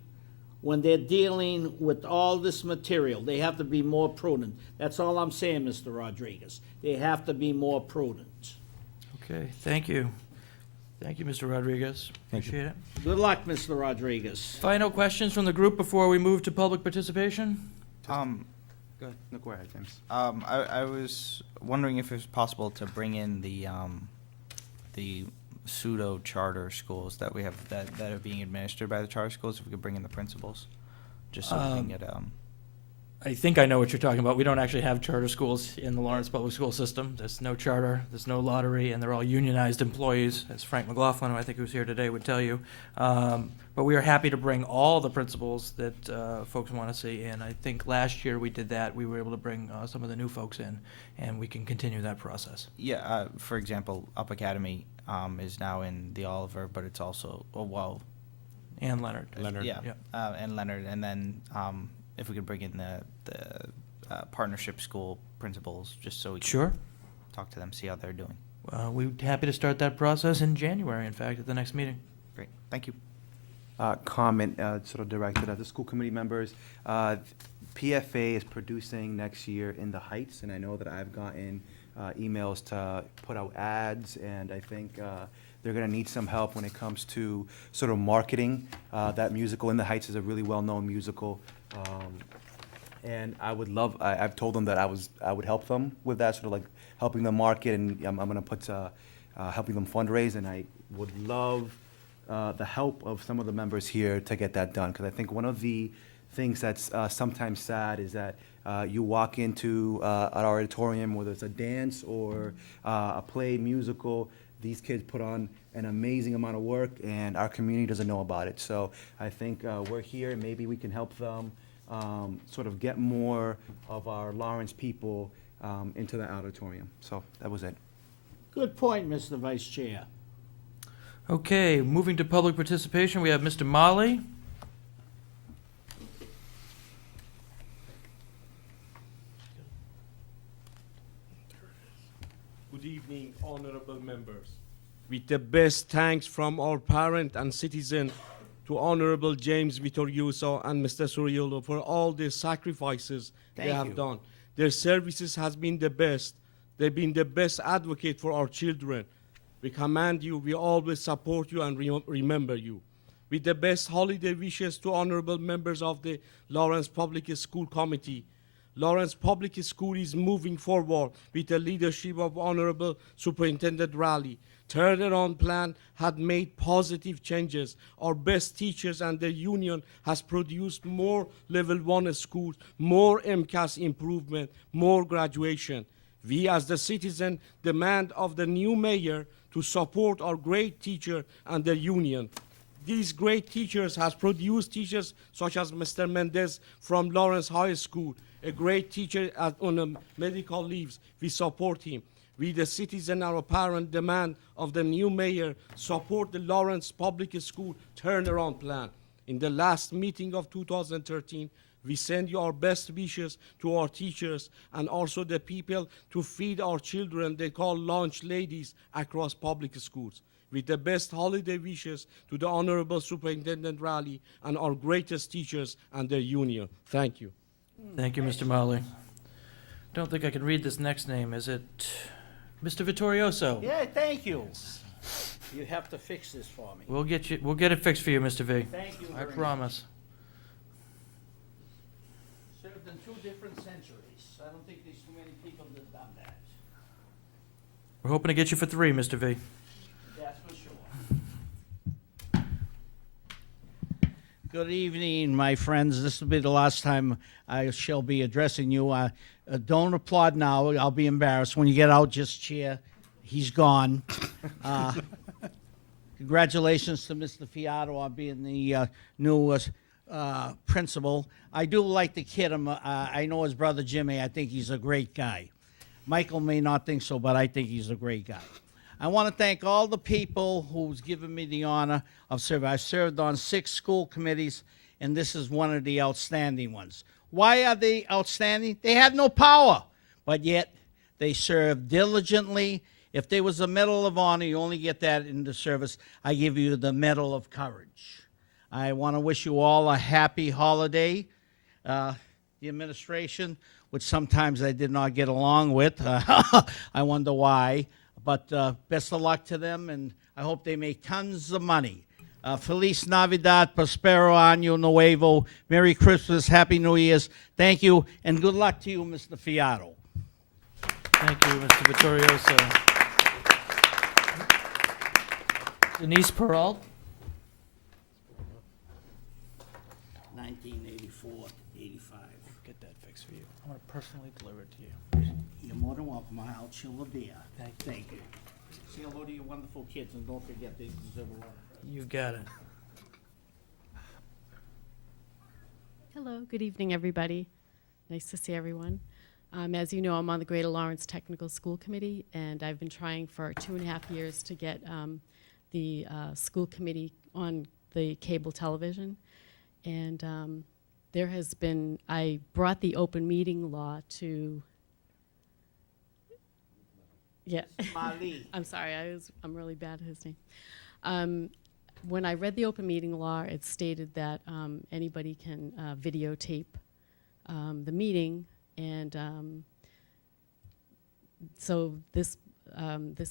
When they're dealing with all this material, they have to be more prudent. That's all I'm saying, Mr. Rodriguez. They have to be more prudent. Okay, thank you. Thank you, Mr. Rodriguez. Appreciate it. Good luck, Mr. Rodriguez. Final questions from the group before we move to public participation? Go ahead. No, go ahead, James. I was wondering if it was possible to bring in the pseudo charter schools that we have that are being administered by the charter schools. If we could bring in the principals, just so we can get I think I know what you're talking about. We don't actually have charter schools in the Lawrence Public School System. There's no charter, there's no lottery, and they're all unionized employees, as Frank McLaughlin, who I think who's here today, would tell you. But we are happy to bring all the principals that folks want to see in. I think last year we did that. We were able to bring some of the new folks in, and we can continue that process. Yeah, for example, Up Academy is now in the Oliver, but it's also And Leonard. Yeah, and Leonard, and then if we could bring in the partnership school principals, just so we can Sure. talk to them, see how they're doing. We're happy to start that process in January, in fact, at the next meeting. Great, thank you. Comment sort of directed at the school committee members. PFA is producing next year in the Heights, and I know that I've gotten emails to put out ads, and I think they're going to need some help when it comes to sort of marketing. That musical, In the Heights, is a really well-known musical. And I would love, I've told them that I would help them with that, sort of like helping them market, and I'm going to put helping them fundraise, and I would love the help of some of the members here to get that done, because I think one of the things that's sometimes sad is that you walk into an auditorium, whether it's a dance or a play, musical, these kids put on an amazing amount of work, and our community doesn't know about it. So I think we're here, and maybe we can help them sort of get more of our Lawrence people into the auditorium. So that was it. Good point, Mr. Vice Chair. Okay, moving to public participation, we have Mr. Molly. Good evening, honorable members. With the best thanks from our parent and citizen to Honorable James Vittorioso and Mr. Soriolo for all the sacrifices they have done. Their services has been the best. They've been the best advocate for our children. We commend you, we always support you and remember you. With the best holiday wishes to honorable members of the Lawrence Public School Committee. Lawrence Public School is moving forward with the leadership of Honorable Superintendent Raleigh. Turnaround plan had made positive changes. Our best teachers and the union has produced more level 1 schools, more MCAS improvement, more graduation. We as the citizen demand of the new mayor to support our great teacher and the union. These great teachers has produced teachers such as Mr. Mendez from Lawrence High School, a great teacher on medical leaves. We support him. We, the citizen, our parent, demand of the new mayor support the Lawrence Public School turnaround plan. In the last meeting of 2013, we send you our best wishes to our teachers and also the people to feed our children they call lunch ladies across public schools. With the best holiday wishes to the Honorable Superintendent Raleigh and our greatest teachers and their union. Thank you. Thank you, Mr. Molly. Don't think I can read this next name. Is it Mr. Vittorioso? Yeah, thank you. You have to fix this for me. We'll get it fixed for you, Mr. V. Thank you I very promise. Served in 2 different centuries. I don't think there's too many people that have done that. We're hoping to get you for 3, Mr. V. That's for sure. Good evening, my friends. This will be the last time I shall be addressing you. Don't applaud now. I'll be embarrassed. When you get out, just cheer. He's gone. Congratulations to Mr. Fiato on being the new principal. I do like the kid. I know his brother Jimmy. I think he's a great guy. Michael may not think so, but I think he's a great guy. I want to thank all the people who's given me the honor of serving. I served on 6 school committees, and this is one of the outstanding ones. Why are they outstanding? They had no power, but yet they served diligently. If there was a Medal of Honor, you only get that in the service. I give you the Medal of Courage. I want to wish you all a happy holiday. The administration, which sometimes I did not get along with, I wonder why. But best of luck to them, and I hope they make tons of money. Feliz Navidad, Prospero Año Nuevo, Merry Christmas, Happy New Year's. Thank you, and good luck to you, Mr. Fiato. Thank you, Mr. Vittorioso. Denise Peralt. 1984, 85. Get that fixed for you. I want to personally deliver it to you. You're more than welcome. I'll chill a beer. Thank you. Say hello to your wonderful kids, and don't forget they deserve a lot of credit. You got it. Hello, good evening, everybody. Nice to see everyone. As you know, I'm on the Greater Lawrence Technical School Committee, and I've been trying for 2.5 years to get the school committee on the cable television. And there has been, I brought the open meeting law to, yeah. Mali. I'm sorry, I'm really bad at his name. When I read the open meeting law, it stated that anybody can videotape the meeting, and so this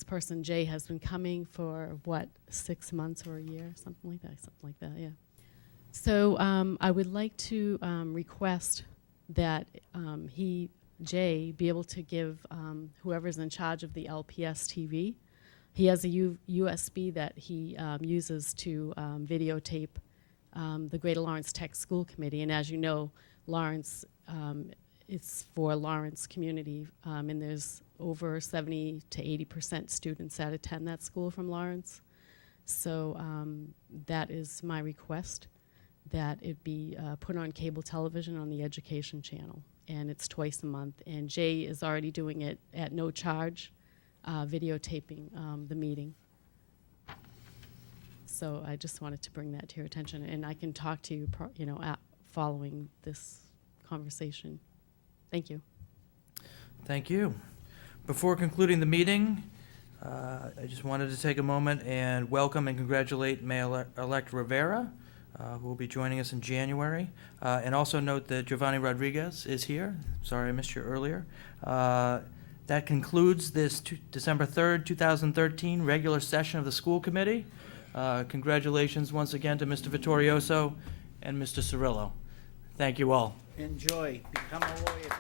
person, Jay, has been coming for, what, 6 months or a year, something like that, yeah. So I would like to request that Jay, be able to give whoever's in charge of the LPS-TV. He has a USB that he uses to videotape the Greater Lawrence Tech School Committee. And as you know, Lawrence, it's for Lawrence community, and there's over 70 to 80% students that attend that school from Lawrence. So that is my request, that it be put on cable television on the education channel. And it's twice a month. And Jay is already doing it at no charge, videotaping the meeting. So I just wanted to bring that to your attention, and I can talk to you, following this conversation. Thank you. Thank you. Before concluding the meeting, I just wanted to take a moment and welcome and congratulate Mayor-elect Rivera, who will be joining us in January. And also note that Giovanni Rodriguez is here. Sorry I missed you earlier. That concludes this December 3rd, 2013 regular session of the school committee. Congratulations once again to Mr. Vittorioso and Mr. Cirillo. Thank you all. Enjoy. Become a lawyer.